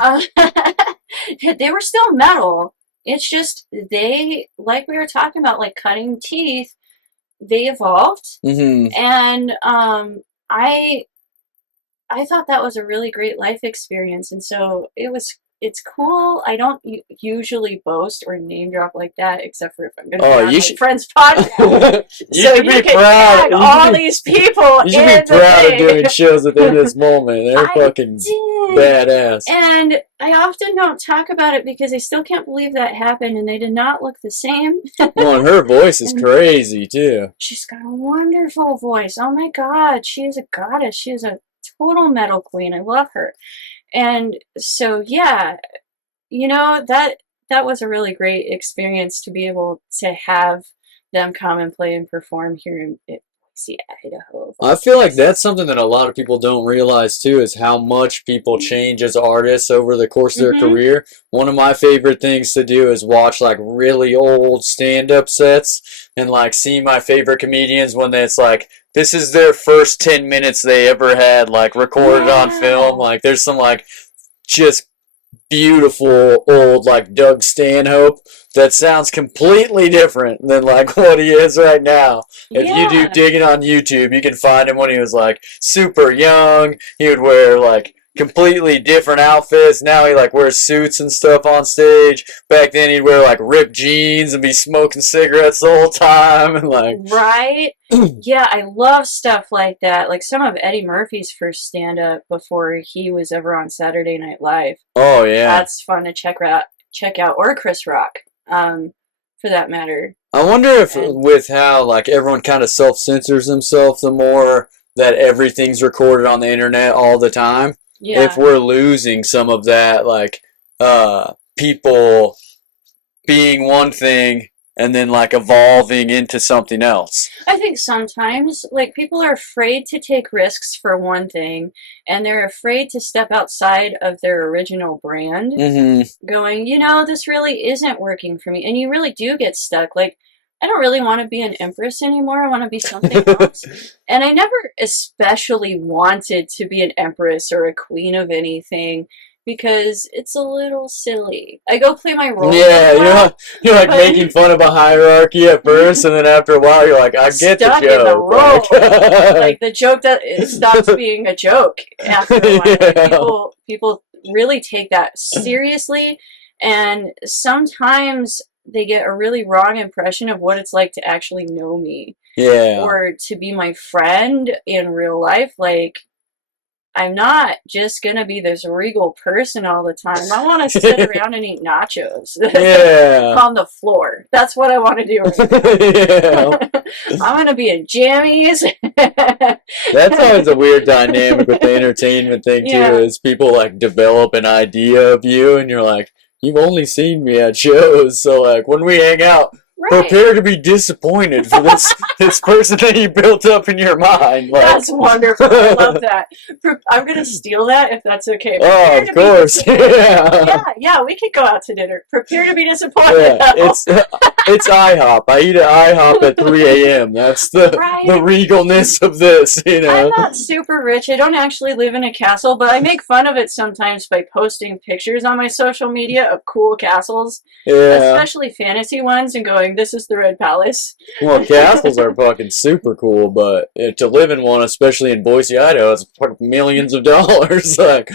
They were still metal. It's just they, like we were talking about, like cutting teeth, they evolved. Mm-hmm. And I thought that was a really great life experience, and so it's cool. I don't usually boast or name drop like that, except for if I'm going to be on my friend's podcast. You should be proud. All these people. You should be proud of doing shows within this moment. They're fucking badass. And I often don't talk about it because I still can't believe that happened, and they did not look the same. Well, and her voice is crazy too. She's got a wonderful voice. Oh my God, she is a goddess. She is a total metal queen. I love her. And so, that was a really great experience to be able to have them come and play and perform here in Boise, Idaho. I feel like that's something that a lot of people don't realize too, is how much people change as artists over the course of their career. One of my favorite things to do is watch like really old stand-up sets and like see my favorite comedians when it's like, this is their first 10 minutes they ever had, like, recorded on film. Like, there's some, like, just beautiful old, like, Doug Stanhope that sounds completely different than, like, what he is right now. If you do digging on YouTube, you can find him when he was, like, super young. He would wear, like, completely different outfits. Now he like wears suits and stuff on stage. Back then he'd wear like ripped jeans and be smoking cigarettes the whole time and like right. Yeah, I love stuff like that. Like some of Eddie Murphy's first stand up before he was ever on Saturday Night Live. Oh yeah, that's fun to check out, or Chris Rock, for that matter. I wonder if with how like everyone kind of self-censors themselves, the more that everything's recorded on the internet all the time. Yeah. If we're losing some of that, like, people being one thing and then, like, evolving into something else. I think sometimes, like, people are afraid to take risks for one thing, and they're afraid to step outside of their original brand, going, this really isn't working for me. And you really do get stuck. Like, I don't really want to be an empress anymore. I want to be something else. And I never especially wanted to be an empress or a queen of anything. because it's a little silly. I go play my role. Yeah, you're like making fun of a hierarchy at first, and then after a while, you're like, I get the stuck joke. in the role. Like the joke that it stops being a joke after a while. Yeah. Like, people really take that seriously, and sometimes they get a really wrong impression of what it's like to actually know me. Yeah. Or to be my friend in real life. Like, I'm not just gonna be this regal person all the time. I want to sit around and eat nachos on the floor. That's what I want to do right now. I'm gonna be in jammies. That's always a weird dynamic with the entertainment thing too, is people like develop an idea of you and you're like, you've only seen me at shows, so like when we hang out, prepare to be disappointed for this person that you built up in your mind. Like. That's wonderful. I love that. I'm going to steal that if that's okay. Prepare of course. Yeah, we could go out to dinner. Prepare to be disappointed. Yeah, it's IHOP. I eat at IHOP at 3 a.m. That's the regalness of this, you know. I'm not super rich. I don't actually live in a castle, but I make fun of it sometimes by posting pictures on my social media of cool castles, especially fantasy ones, and going, this is the Red Palace. Well, castles are fucking super cool, but to live in one, especially in Boise, Idaho, it's millions of dollars. Like,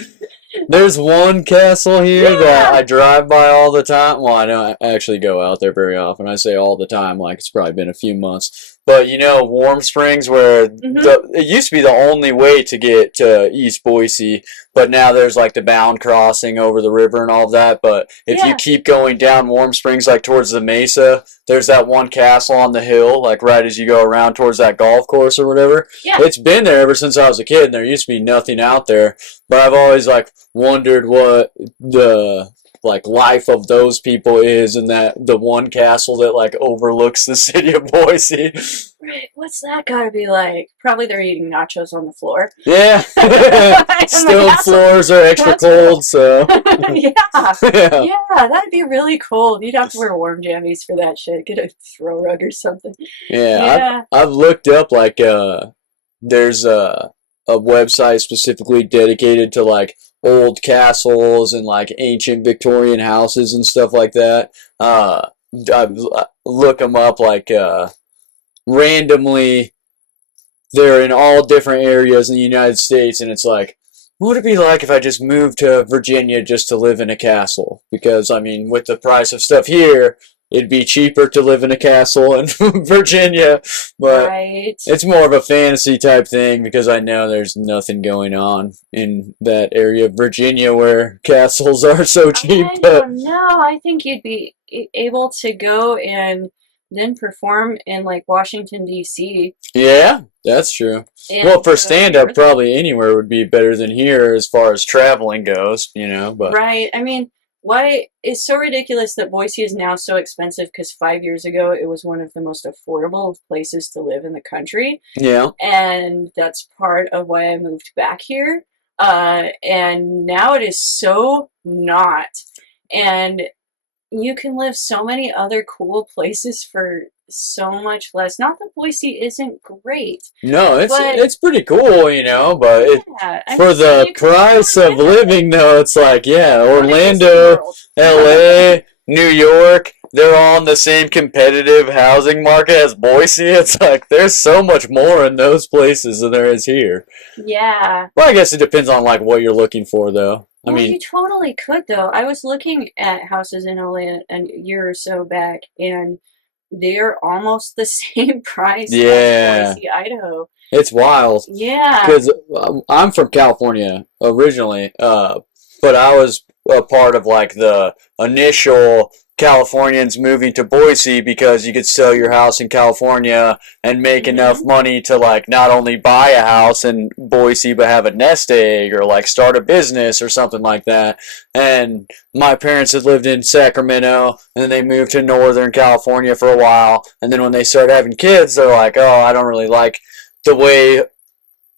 there's one castle here that I drive by all the time. Well, I don't actually go out there very often. I say all the time, like it's probably been a few months. But you know, Warm Springs, where it used to be the only way to get to East Boise, but now there's like the bound crossing over the river and all of that. But if you keep going down Warm Springs, like towards the mesa, there's that one castle on the hill, like right as you go around towards that golf course or whatever. Yeah. It's been there ever since I was a kid, and there used to be nothing out there. But I've always like wondered what the like life of those people is, and that the one castle that like overlooks the city of Boise. Right, what's that gotta be like? Probably they're eating nachos on the floor. Yeah. Stone floors are extra cold, so. Yeah, that'd be really cold. You'd have to wear warm jammies for that shit. Get a throw rug or something. Yeah. I've looked up like there's a website specifically dedicated to like old castles and like ancient Victorian houses and stuff like that. I look them up like randomly. They're in all different areas in the United States, and it's like, what would it be like if I just moved to Virginia just to live in a castle? Because I mean, with the price of stuff here, it'd be cheaper to live in a castle in Virginia, but it's more of a fantasy type thing because I know there's nothing going on in that area of Virginia where castles are so cheap. I don't know. I think you'd be able to go and then perform in like Washington, D.C. Yeah, that's true. And well, for stand-up, probably anywhere would be better than here as far as traveling goes, you know. But right. I mean, why it's so ridiculous that Boise is now so expensive, because 5 years ago it was one of the most affordable places to live in the country. Yeah. And that's part of why I moved back here. And now it is so not. And you can live so many other cool places for so much less. Not that Boise isn't great. No, it's pretty cool, you know, but for the price of living, though, it's like, Orlando, LA, New York, they're all in the same competitive housing market as Boise. It's like, there's so much more in those places than there is here. Yeah. Well, I guess it depends on, like, what you're looking for, though. I mean, you totally could, though. I was looking at houses in LA a year or so back, and they're almost the same price as Boise, Idaho. It's wild. Yeah. Because I'm from California originally, but I was a part of, like, the initial Californians moving to Boise because you could sell your house in California and make enough money to like not only buy a house in Boise but have a nest egg or like start a business or something like that. And my parents had lived in Sacramento and then they moved to Northern California for a while, and then when they started having kids they're like, oh, I don't really like the way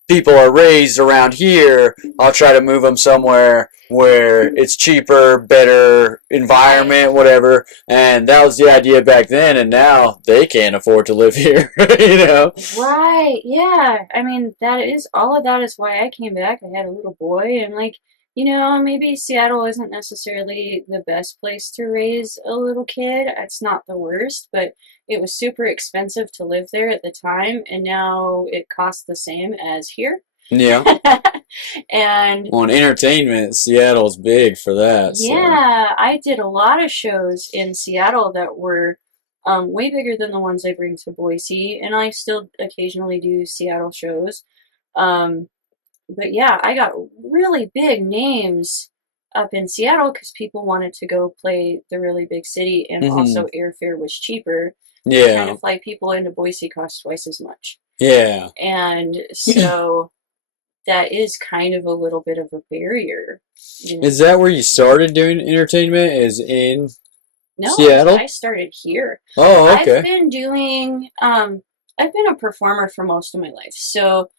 people are raised around here. I'll try to move them somewhere where it's cheaper, better environment, whatever. And that was the idea back then, and now they can't afford to live here, you know? Right, yeah. I mean, all of that is why I came back. I had a little boy, and like, Maybe Seattle isn't necessarily the best place to raise a little kid. It's not the worst, but it was super expensive to live there at the time, and now it costs the same as here. Yeah. And On entertainment, Seattle's big for that. yeah, I did a lot of shows in Seattle that were way bigger than the ones I bring to Boise, and I still occasionally do Seattle shows. Um, but yeah, I got really big names up in Seattle because people wanted to go play the really big city, and also airfare was cheaper. Yeah. Trying to fly people into Boise costs twice as much. Yeah. And so that is kind of a little bit of a barrier. Is that where you started doing entertainment? Is in No, Seattle? I started here. Oh, okay. I've been a performer for most of my life. So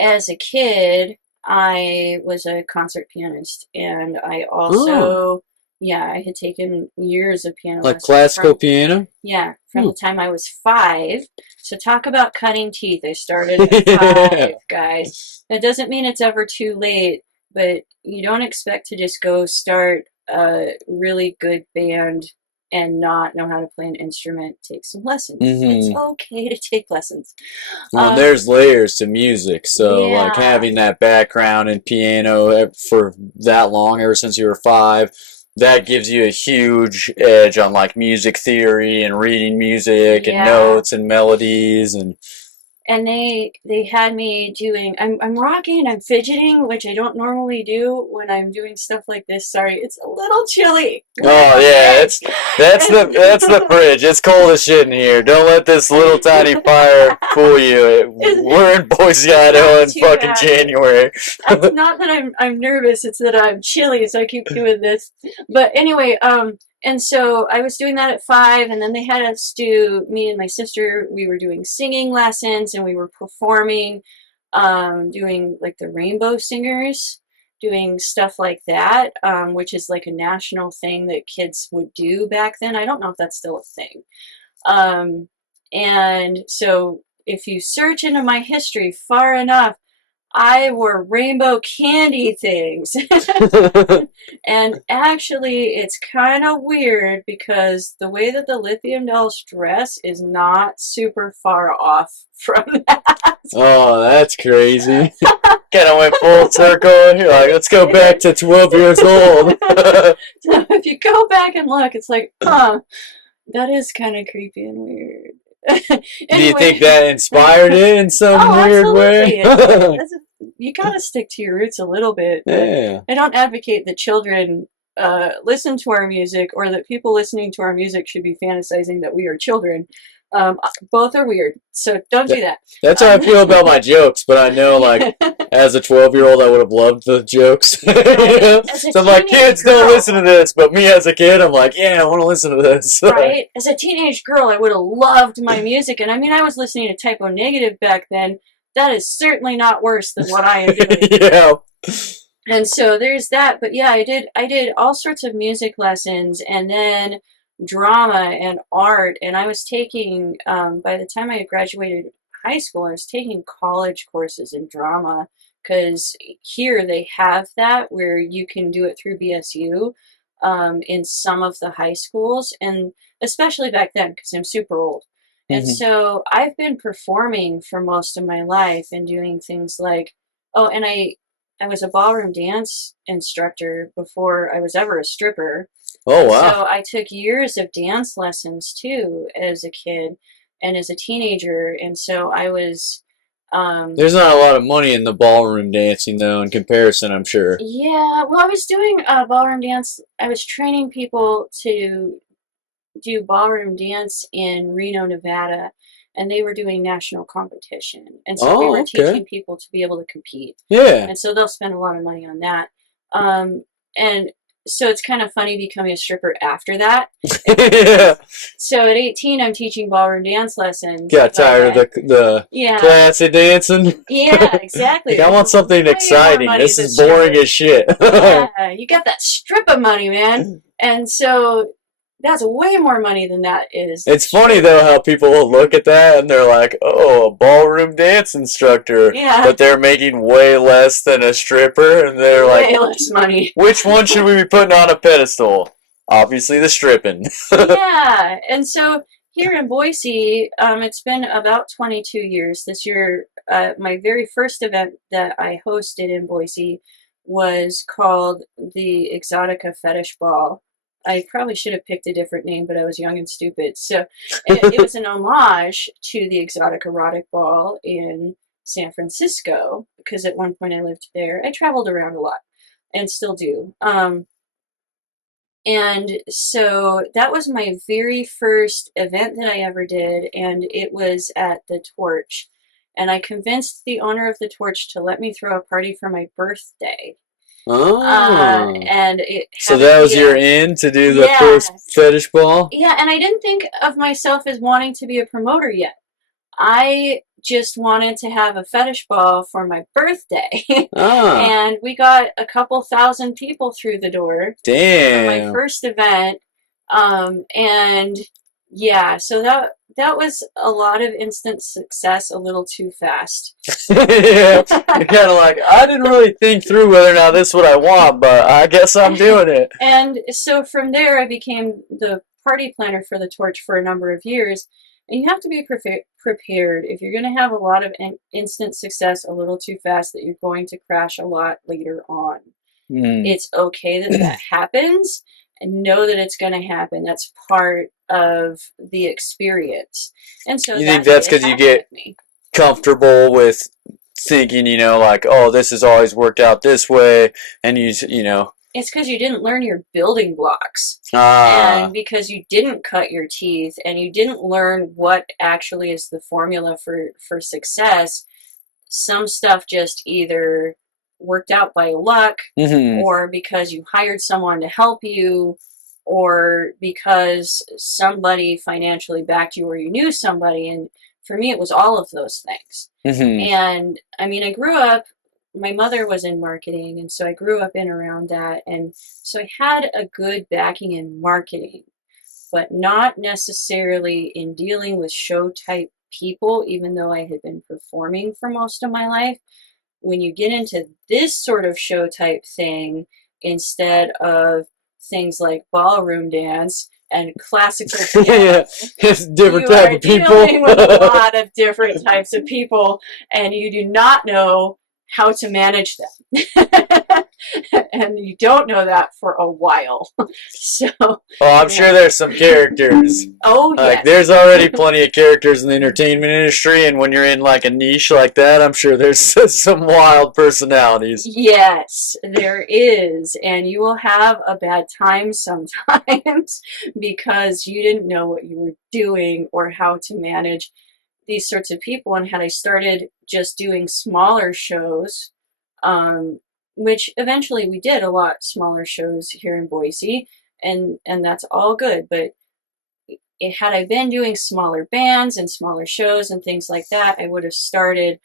as a kid, I was a concert pianist, and I also, I had taken years of piano like lessons classical piano? Yeah, from the time I was 5. So talk about cutting teeth. I started at 5, guys. That doesn't mean it's ever too late, but you don't expect to just go start a really good band and not know how to play an instrument. Take some lessons. It's okay to take lessons. Well, there's layers to music, so like Yeah. having that background in piano for that long, ever since you were 5, that gives you a huge edge on like music theory and reading music and notes and melodies And they had me doing, I'm rocking, I'm fidgeting, which I don't normally do when I'm doing stuff like this. Sorry, it's a little chilly. Oh yeah, that's the fridge. It's cold as shit in here. Don't let this little tiny fire fool you. We're in Boise, Idaho in fucking January. It's not that I'm nervous, it's that I'm chilly, so I keep doing this. But anyway, and so I was doing that at 5, and then they had us do, me and my sister, we were doing singing lessons, and we were performing, doing like the Rainbow Singers, doing stuff like that, which is like a national thing that kids would do back then. I don't know if that's still a thing. And so if you search into my history far enough, I wore rainbow candy things. And actually, it's kind of weird because the way that the Lithium Dolls dress is not super far off from that. Oh, that's crazy. Kind of went full circle. You're like, let's go back to 12 years old. So if you go back and look, it's like, that is kind of creepy and weird. Anyway. Do you think that inspired it in some weird way? You gotta stick to your roots a little bit. Yeah. I don't advocate that children listen to our music, or that people listening to our music should be fantasizing that we are children. Both are weird, so don't do that. That's how I feel about my jokes, but I know, like, as a 12-year-old, I would have loved the jokes. So I'm like, kids, don't listen to this, but me as a kid, I'm like, yeah, I want to listen to this. Right? As a teenage girl, I would have loved my music, and I mean, I was listening to Typo Negative back then. That is certainly not worse than what I am doing. Yeah. And so there's that, but yeah, I did all sorts of music lessons, and then drama and art, and I was taking, by the time I graduated high school, I was taking college courses in drama, because here they have that where you can do it through BSU in some of the high schools, and especially back then, because I'm super old. And so I've been performing for most of my life and doing things like, and I was a ballroom dance instructor before I was ever a stripper. Oh, wow. So I took years of dance lessons too as a kid and as a teenager. And so I was... There's not a lot of money in the ballroom dancing, though, in comparison, I'm sure. Yeah, well, I was doing ballroom dance. I was training people to do ballroom dance in Reno, Nevada, and they were doing national competition. And so we were teaching people to be able to compete. Yeah. And so they'll spend a lot of money on that. And so it's kind of funny becoming a stripper after that. Yeah. So at 18, I'm teaching ballroom dance lessons. Got tired of the classy dancing? Yeah, exactly. Like, I want something exciting. This is boring as shit. Yeah, you got that stripper money, man. And so that's way more money than that is. It's funny though how people will look at that and they're like, "Oh, a ballroom dance instructor," Yeah. but they're making way less than a stripper, and they're way like, less money. "Which one should we be putting on a pedestal?" Obviously, the stripping. Yeah, and so here in Boise, it's been about 22 years. This year, my very first event that I hosted in Boise was called the Exotica Fetish Ball. I probably should have picked a different name, but I was young and stupid. So it was an homage to the Exotic Erotic Ball in San Francisco, because at one point I lived there. I traveled around a lot and still do. And so that was my very first event that I ever did, and it was at the Torch. And I convinced the owner of the Torch to let me throw a party for my birthday. Oh. And it So happened that to was be your in to do the Yeah. first fetish ball? Yeah, and I didn't think of myself as wanting to be a promoter yet. I just wanted to have a fetish ball for my birthday. Ah, And we got a couple thousand people through the door for my damn. first event. And yeah, so that was a lot of instant success a little too fast. Yeah, you're kind of like, I didn't really think through whether or not this is what I want, but I guess I'm doing it. And so from there, I became the party planner for the Torch for a number of years. And you have to be prepared if you're going to have a lot of instant success a little too fast, that you're going to crash a lot later on. Mm. It's okay that that happens, and know that it's going to happen. That's part of the experience. And so You think that's because you get comfortable with thinking, you know, like, oh, this has always worked out this way, and you know. It's because you didn't learn your building blocks. Ah. And because you didn't cut your teeth and you didn't learn what actually is the formula for success, some stuff just either worked out by luck, or because you hired someone to help you, or because somebody financially backed you, or you knew somebody. And for me, it was all of those things. And I mean, I grew up, my mother was in marketing, and so I grew up in around that. And so I had a good backing in marketing, but not necessarily in dealing with show type people, even though I had been performing for most of my life. When you get into this sort of show type thing, instead of things like ballroom dance and classical piano, It's different you type are of people. dealing with a lot of different types of people, and you do not know how to manage them. And you don't know that for a while. So, oh, I'm sure there's some characters. oh Like, yes, there's already plenty of characters in the entertainment industry, and when you're in like a niche like that, I'm sure there's some wild personalities. yes, there is, and you will have a bad time sometimes because you didn't know what you were doing or how to manage these sorts of people. And had I started just doing smaller shows, which eventually we did a lot smaller shows here in Boise, and that's all good. But had I been doing smaller bands and smaller shows and things like that, I would have started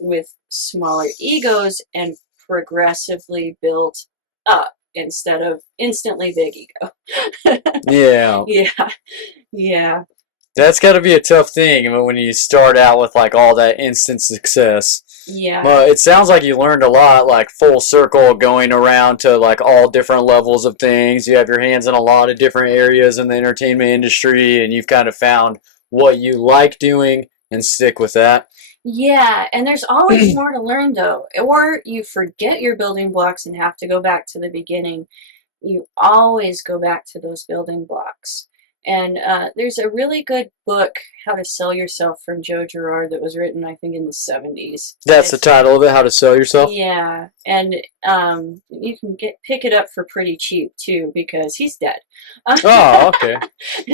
with smaller egos and progressively built up instead of instantly big ego. Yeah. Yeah. Yeah. That's got to be a tough thing. I mean, when you start out with like all that instant success. Yeah. Well, it sounds like you learned a lot, like full circle, going around to like all different levels of things. You have your hands in a lot of different areas in the entertainment industry, and you've kind of found what you like doing and stick with that. Yeah, and there's always more to learn though. Or you forget your building blocks and have to go back to the beginning. You always go back to those building blocks. And there's a really good book, How to Sell Yourself, from Joe Girard, that was written, I think, in the 70s. That's the title of it, How to Sell Yourself? Yeah, and you can pick it up for pretty cheap, too, because he's dead. Oh, okay.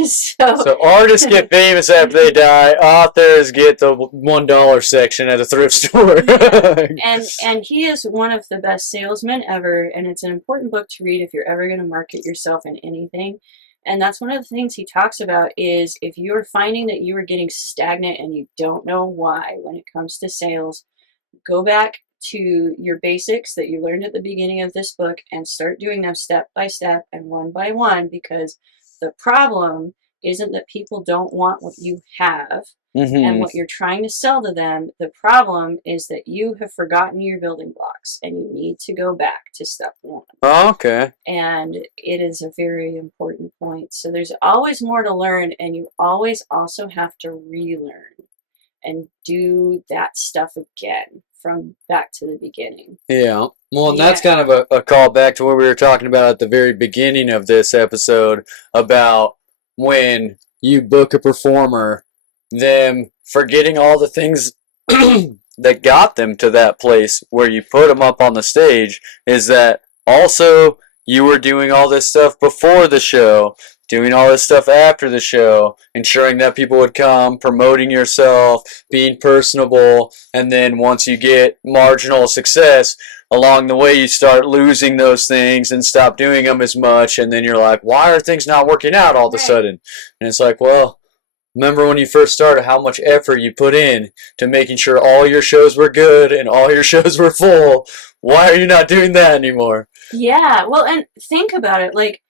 So artists get famous after they die. Authors get the $1 section at a thrift store. and he is one of the best salesmen ever, and it's an important book to read if you're ever going to market yourself in anything. And that's one of the things he talks about, is if you're finding that you are getting stagnant and you don't know why when it comes to sales, go back to your basics that you learned at the beginning of this book and start doing them step by step and one by one, because the problem isn't that people don't want what you have and what you're trying to sell to them. The problem is that you have forgotten your building blocks and you need to go back to step one. Oh, okay. And it is a very important point. So there's always more to learn, and you always also have to relearn and do that stuff again from back to the beginning. Yeah. Well, and that's kind of a call back to what we were talking about at the very beginning of this episode about when you book a performer, them forgetting all the things that got them to that place where you put them up on the stage, is that also you were doing all this stuff before the show, doing all this stuff after the show, ensuring that people would come, promoting yourself, being personable, and then once you get marginal success, along the way you start losing those things and stop doing them as much, and then you're like, why are things not working out all of a sudden? And it's like, well, remember when you first started how much effort you put in to making sure all your shows were good and all your shows were full. Why are you not doing that anymore? Yeah, well, and think about it, like,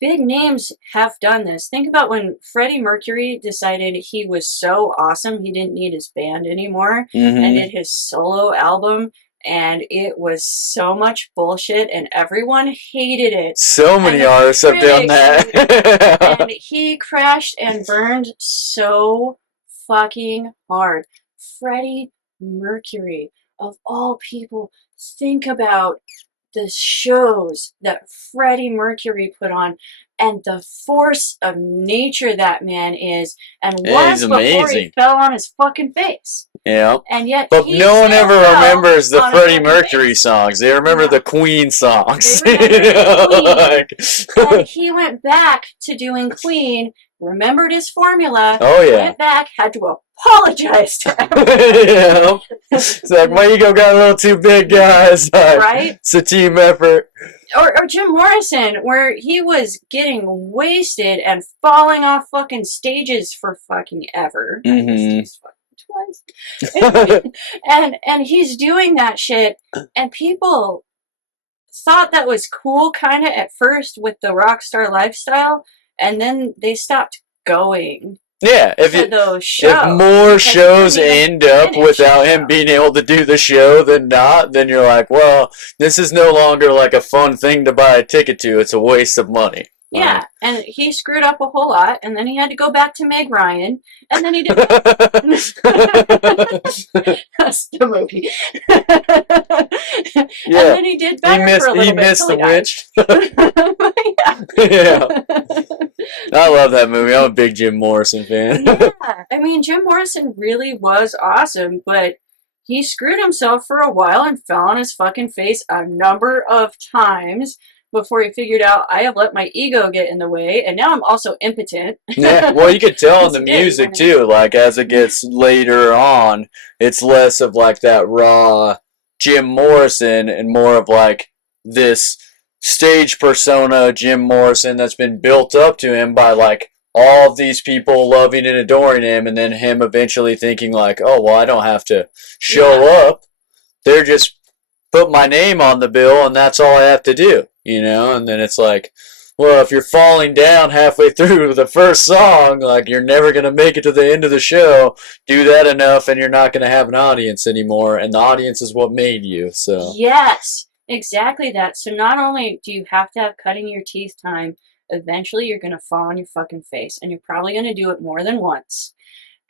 big names have done this. Think about when Freddie Mercury decided he was so awesome he didn't need his band anymore and did his solo album, and it was so much bullshit and everyone hated it. So many artists have done that. And he crashed and burned so fucking hard. Freddie Mercury, of all people, think about the shows that Freddie Mercury put on and the force of nature that man is and was before he fell on his fucking face. Yeah. And yet but no one ever remembers the Freddie Mercury songs. They remember the Queen songs. And he went back to doing Queen, remembered his formula, went back, had to apologize to everyone. It's like, my ego got a little too big, guys. Right? It's a team effort. Or Jim Morrison, where he was getting wasted and falling off fucking stages for fucking ever. Twice. and he's doing that shit, and people thought that was cool kind of at first with the rock star lifestyle, and then they stopped going. Yeah, if more shows end up without him being able to do the show than not, then you're like, well, this is no longer like a fun thing to buy a ticket to. It's a waste of money. Yeah, and he screwed up a whole lot, and then he had to go back to Meg Ryan, and then he did. That's the movie. And then he did better for a little bit. He missed the witch. I love that movie. I'm a big Jim Morrison fan. Yeah, I mean, Jim Morrison really was awesome, but he screwed himself for a while and fell on his fucking face a number of times before he figured out, I have let my ego get in the way, and now I'm also impotent. Yeah, well, you could tell in the music, too. Like, as it gets later on, it's less of, like, that raw Jim Morrison and more of, like, this stage persona Jim Morrison that's been built up to him by, like, all of these people loving and adoring him, and then him eventually thinking, like, oh, well, I don't have to show up. They're just put my name on the bill, and that's all I have to do. You know, and then it's like, well, if you're falling down halfway through the first song, like, you're never going to make it to the end of the show. Do that enough, and you're not going to have an audience anymore, and the audience is what made you, so. Yes, exactly that. So not only do you have to have cutting your teeth time, eventually you're going to fall on your fucking face, and you're probably going to do it more than once.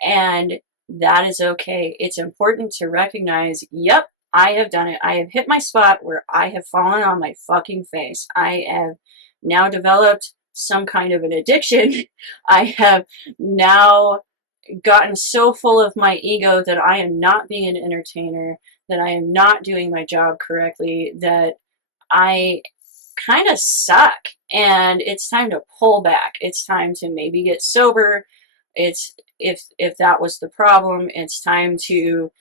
And that is okay. It's important to recognize, yep, I have done it. I have hit my spot where I have fallen on my fucking face. I have now developed some kind of an addiction. I have now gotten so full of my ego that I am not being an entertainer, that I am not doing my job correctly, that I kind of suck. And it's time to pull back. It's time to maybe get sober. It's if that was the problem, it's time to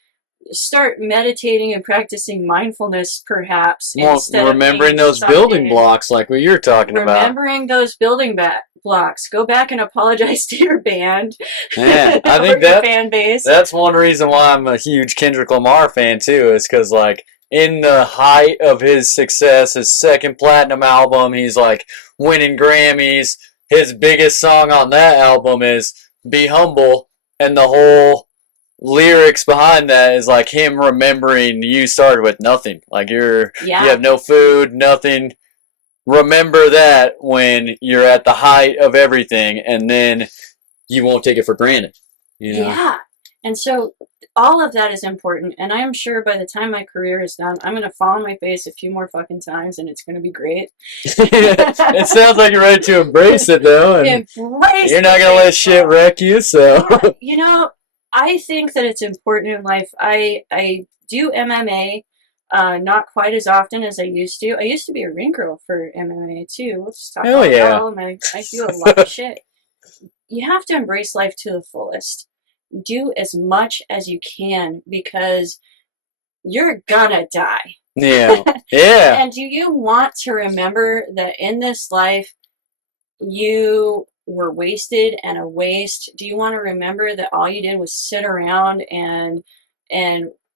start meditating and practicing mindfulness, perhaps. Well, remembering those building blocks like what you're talking about. Remembering those building blocks. Go back and apologize to your band. Yeah, I think that fan base. That's one reason why I'm a huge Kendrick Lamar fan too, is because, like, in the height of his success, his second platinum album, he's like winning Grammys, his biggest song on that album is "Be Humble," and the whole lyrics behind that is like him remembering you started with nothing. Like you have no food, nothing. Remember that when you're at the height of everything, and then you won't take it for granted. You know? Yeah. And so all of that is important. And I'm sure by the time my career is done, I'm going to fall on my face a few more fucking times and it's going to be great. It sounds like you're ready to embrace it, though. And you're not going to let shit wreck you, so. You know, I think that it's important in life. I do MMA. Not quite as often as I used to. I used to be a ring girl for MMA too. Let's talk about that. I do a lot of shit. You have to embrace life to the fullest. Do as much as you can because you're gonna die. Yeah. Yeah. And do you want to remember that in this life you were wasted and a waste? Do you want to remember that all you did was sit around and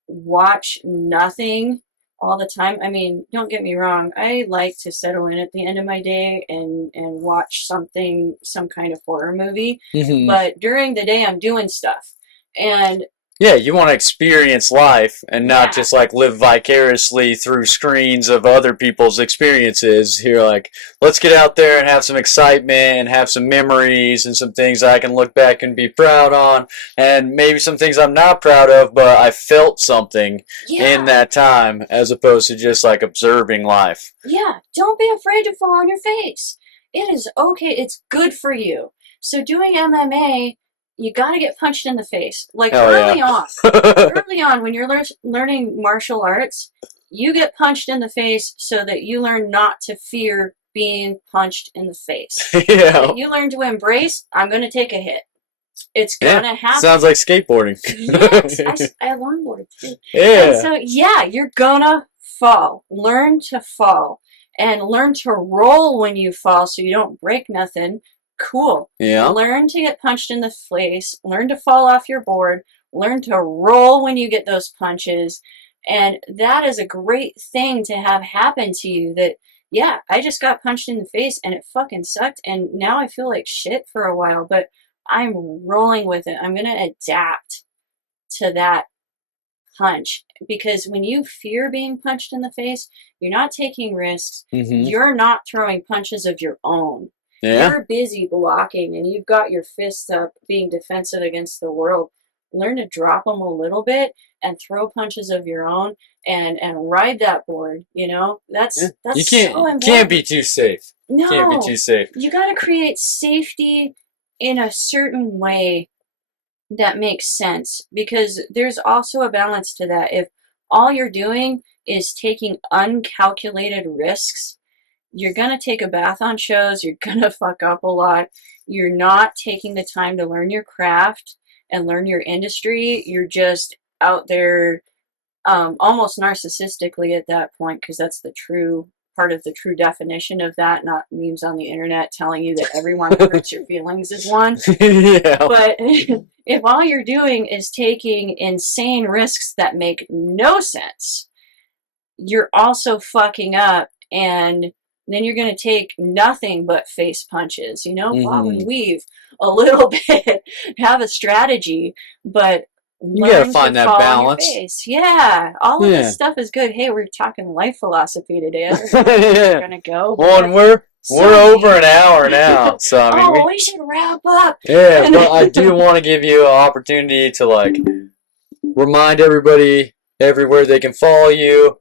watch nothing all the time? I mean, don't get me wrong. I like to settle in at the end of my day and watch some kind of horror movie. Mm-hmm. But during the day, I'm doing stuff. And yeah, you want to experience life and not just like live vicariously through screens of other people's experiences. You're like, let's get out there and have some excitement and have some memories and some things I can look back and be proud on, and maybe some things I'm not proud of, but I felt something in that time as opposed to just like observing life. Yeah, don't be afraid to fall on your face. It is okay. It's good for you. So doing MMA, you got to get punched in the face. Like early on, when you're learning martial arts, you get punched in the face so that you learn not to fear being punched in the face. Yeah. You learn to embrace, I'm going to take a hit. It's going to happen. Sounds like skateboarding. Yes, I longboard too. Yeah. And so, you're going to fall. Learn to fall. And learn to roll when you fall so you don't break nothing. Cool. Yeah. Learn to get punched in the face. Learn to fall off your board. Learn to roll when you get those punches. And that is a great thing to have happen to you that, I just got punched in the face and it fucking sucked. And now I feel like shit for a while, but I'm rolling with it. I'm going to adapt to that punch. Because when you fear being punched in the face, you're not taking risks. Mm-hmm. You're not throwing punches of your own. Yeah. You're busy blocking and you've got your fists up being defensive against the world. Learn to drop them a little bit and throw punches of your own and ride that board, you know? That's so important. You can't be too safe. No. Can't be too safe. You got to create safety in a certain way that makes sense, because there's also a balance to that. If all you're doing is taking uncalculated risks, you're going to take a bath on shows, you're going to fuck up a lot, you're not taking the time to learn your craft and learn your industry, you're just out there almost narcissistically at that point, because that's the true part of the true definition of that, not memes on the internet telling you that everyone who hurts your feelings is one. Yeah. But if all you're doing is taking insane risks that make no sense, you're also fucking up, and then you're going to take nothing but face punches, you know, bob and weave a little bit, have a strategy, but you gotta find that balance. Yeah, all of this stuff is good. Hey, we're talking life philosophy today. We're gonna go. Well, and we're over an hour now, so I mean, we should wrap up. Yeah, but I do want to give you an opportunity to like remind everybody everywhere they can follow you,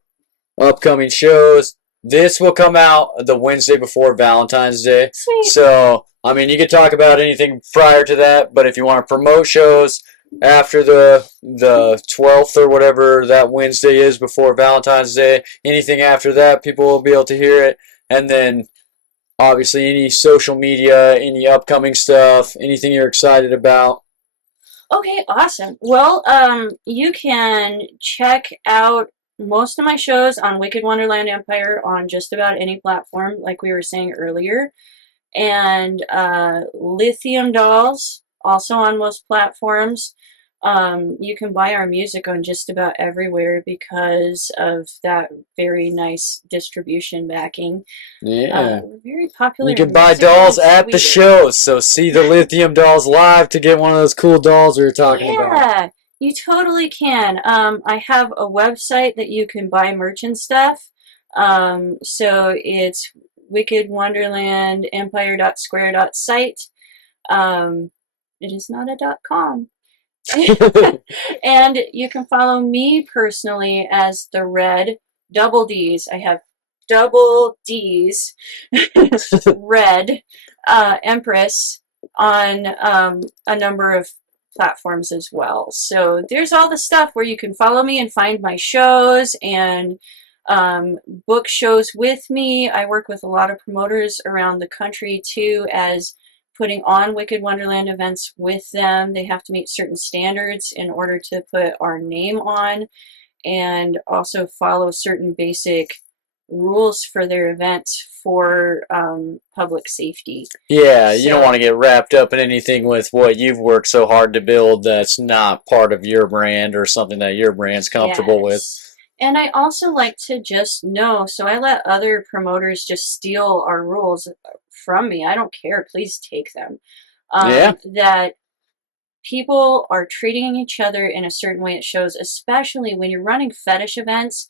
upcoming shows. This will come out the Wednesday before Valentine's Day. Sweet. So, I mean, you can talk about anything prior to that, but if you want to promote shows after the 12th or whatever that Wednesday is before Valentine's Day, anything after that, people will be able to hear it. And then, obviously, any social media, any upcoming stuff, anything you're excited about. Okay, awesome. Well, you can check out most of my shows on Wicked Wonderland Empire on just about any platform, like we were saying earlier. And Lithium Dolls, also on most platforms. You can buy our music on just about everywhere because of that very nice distribution backing. Yeah. We're very popular. You can in buy Mexico dolls and at the Sweden. shows, so see the Lithium Dolls live to get one of those cool dolls we were talking about. Yeah, you totally can. I have a website that you can buy merch and stuff. So it's Wicked Wonderland Empire.square.site. It is not a .com. And you can follow me personally as the Red, double D's. I have double D's, Red Empress on a number of platforms as well. So there's all the stuff where you can follow me and find my shows and book shows with me. I work with a lot of promoters around the country too, as putting on Wicked Wonderland events with them. They have to meet certain standards in order to put our name on, and also follow certain basic rules for their events for public safety. Yeah, you don't want to get wrapped up in anything with what you've worked so hard to build that's not part of your brand or something that your brand's comfortable with. And I also like to just know, so I let other promoters just steal our rules from me. I don't care. Please take them. That people are treating each other in a certain way at shows, especially when you're running fetish events.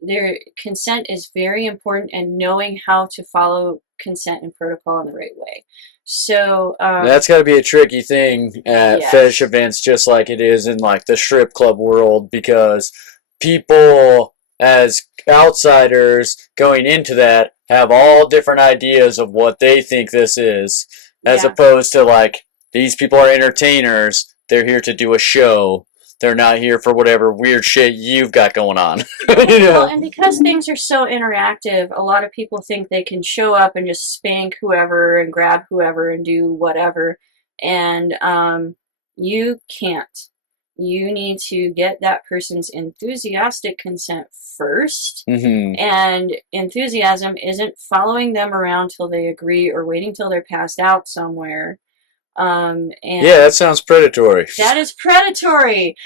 Their consent is very important, and knowing how to follow consent and protocol in the right way. So that's got to be a tricky thing at fetish events, just like it is in like the strip club world, because people as outsiders going into that have all different ideas of what they think this is, as opposed to like, these people are entertainers, they're here to do a show, they're not here for whatever weird shit you've got going on. Well, and because things are so interactive, a lot of people think they can show up and just spank whoever and grab whoever and do whatever, and you can't. You need to get that person's enthusiastic consent first. And enthusiasm isn't following them around till they agree or waiting till they're passed out somewhere. And that sounds predatory. That is predatory.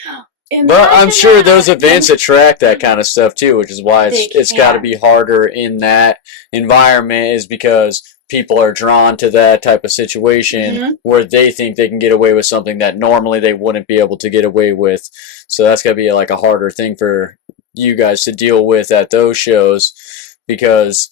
But I'm sure those events attract that kind of stuff too, which is why it's got to be harder in that environment, is because people are drawn to that type of situation where they think they can get away with something that normally they wouldn't be able to get away with. So that's got to be like a harder thing for you guys to deal with at those shows, because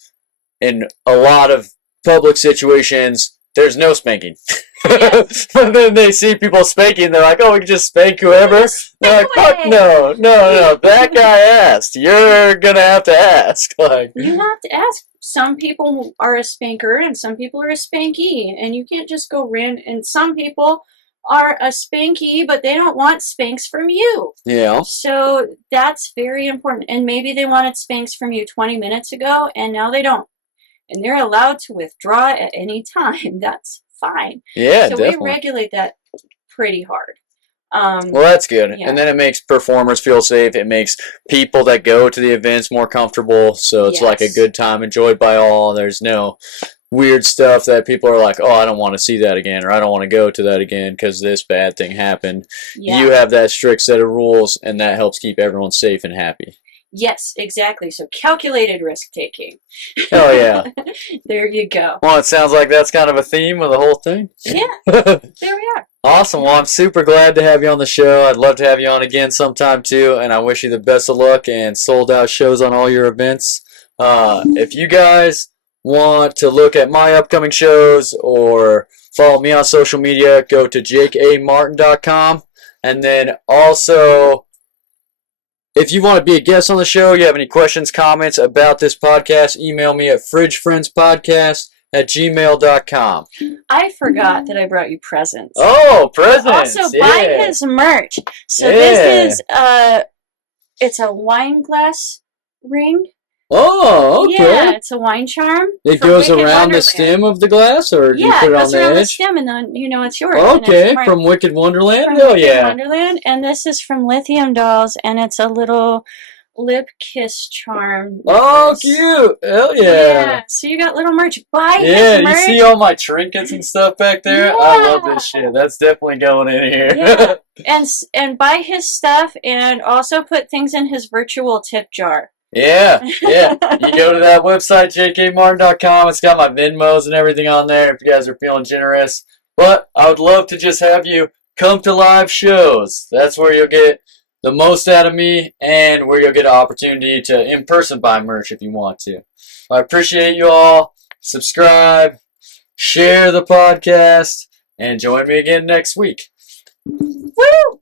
in a lot of public situations, there's no spanking. And then they see people spanking, they're like, oh, we can just spank whoever. They're like, fuck no, that guy asked. You're gonna have to ask. Like, you have to ask. Some people are a spanker and some people are a spanky, and you can't just go and some people are a spanky, but they don't want spanks from you. Yeah. So that's very important. And maybe they wanted spanks from you 20 minutes ago, and now they don't. And they're allowed to withdraw at any time. That's fine. Yeah, so definitely. We regulate that pretty hard. Well, that's good. And then it makes performers feel safe. It makes people that go to the events more comfortable. So it's like a good time enjoyed by all. There's no weird stuff that people are like, oh, I don't want to see that again, or I don't want to go to that again because this bad thing happened. You have that strict set of rules, and that helps keep everyone safe and happy. Yes, exactly. So calculated risk-taking. Oh, yeah. There you go. Well, it sounds like that's kind of a theme of the whole thing. Yeah, there we are. Awesome. Well, I'm super glad to have you on the show. I'd love to have you on again sometime, too, and I wish you the best of luck and sold-out shows on all your events. If you guys want to look at my upcoming shows or follow me on social media, go to jakeamartin.com. And then also, if you want to be a guest on the show, you have any questions, comments about this podcast, email me at fridgefriendspodcast@gmail.com. I forgot that I brought you presents. Oh, presents! Also, buy his merch. So this is it's a wine glass ring. Oh, okay. Yeah, it's a wine charm. It goes around the stem of the glass, or do you put it on the edge? The stem, and then it's yours. Okay, from Wicked Wonderland. From Wicked Wonderland, and this is from Lithium Dolls, and it's a little lip kiss charm. Oh, necklace. cute! Hell yeah! So you got little merch. Buy Yeah, his you merch. see all my trinkets and stuff back there? I love this shit. That's definitely going in here. Yeah. And buy his stuff and also put things in his virtual tip jar. Yeah. You go to that website, jkmartin.com. It's got my Venmos and everything on there if you guys are feeling generous. But I would love to just have you come to live shows. That's where you'll get the most out of me and where you'll get an opportunity to in-person buy merch if you want to. I appreciate you all. Subscribe, share the podcast, and join me again next week. Woo!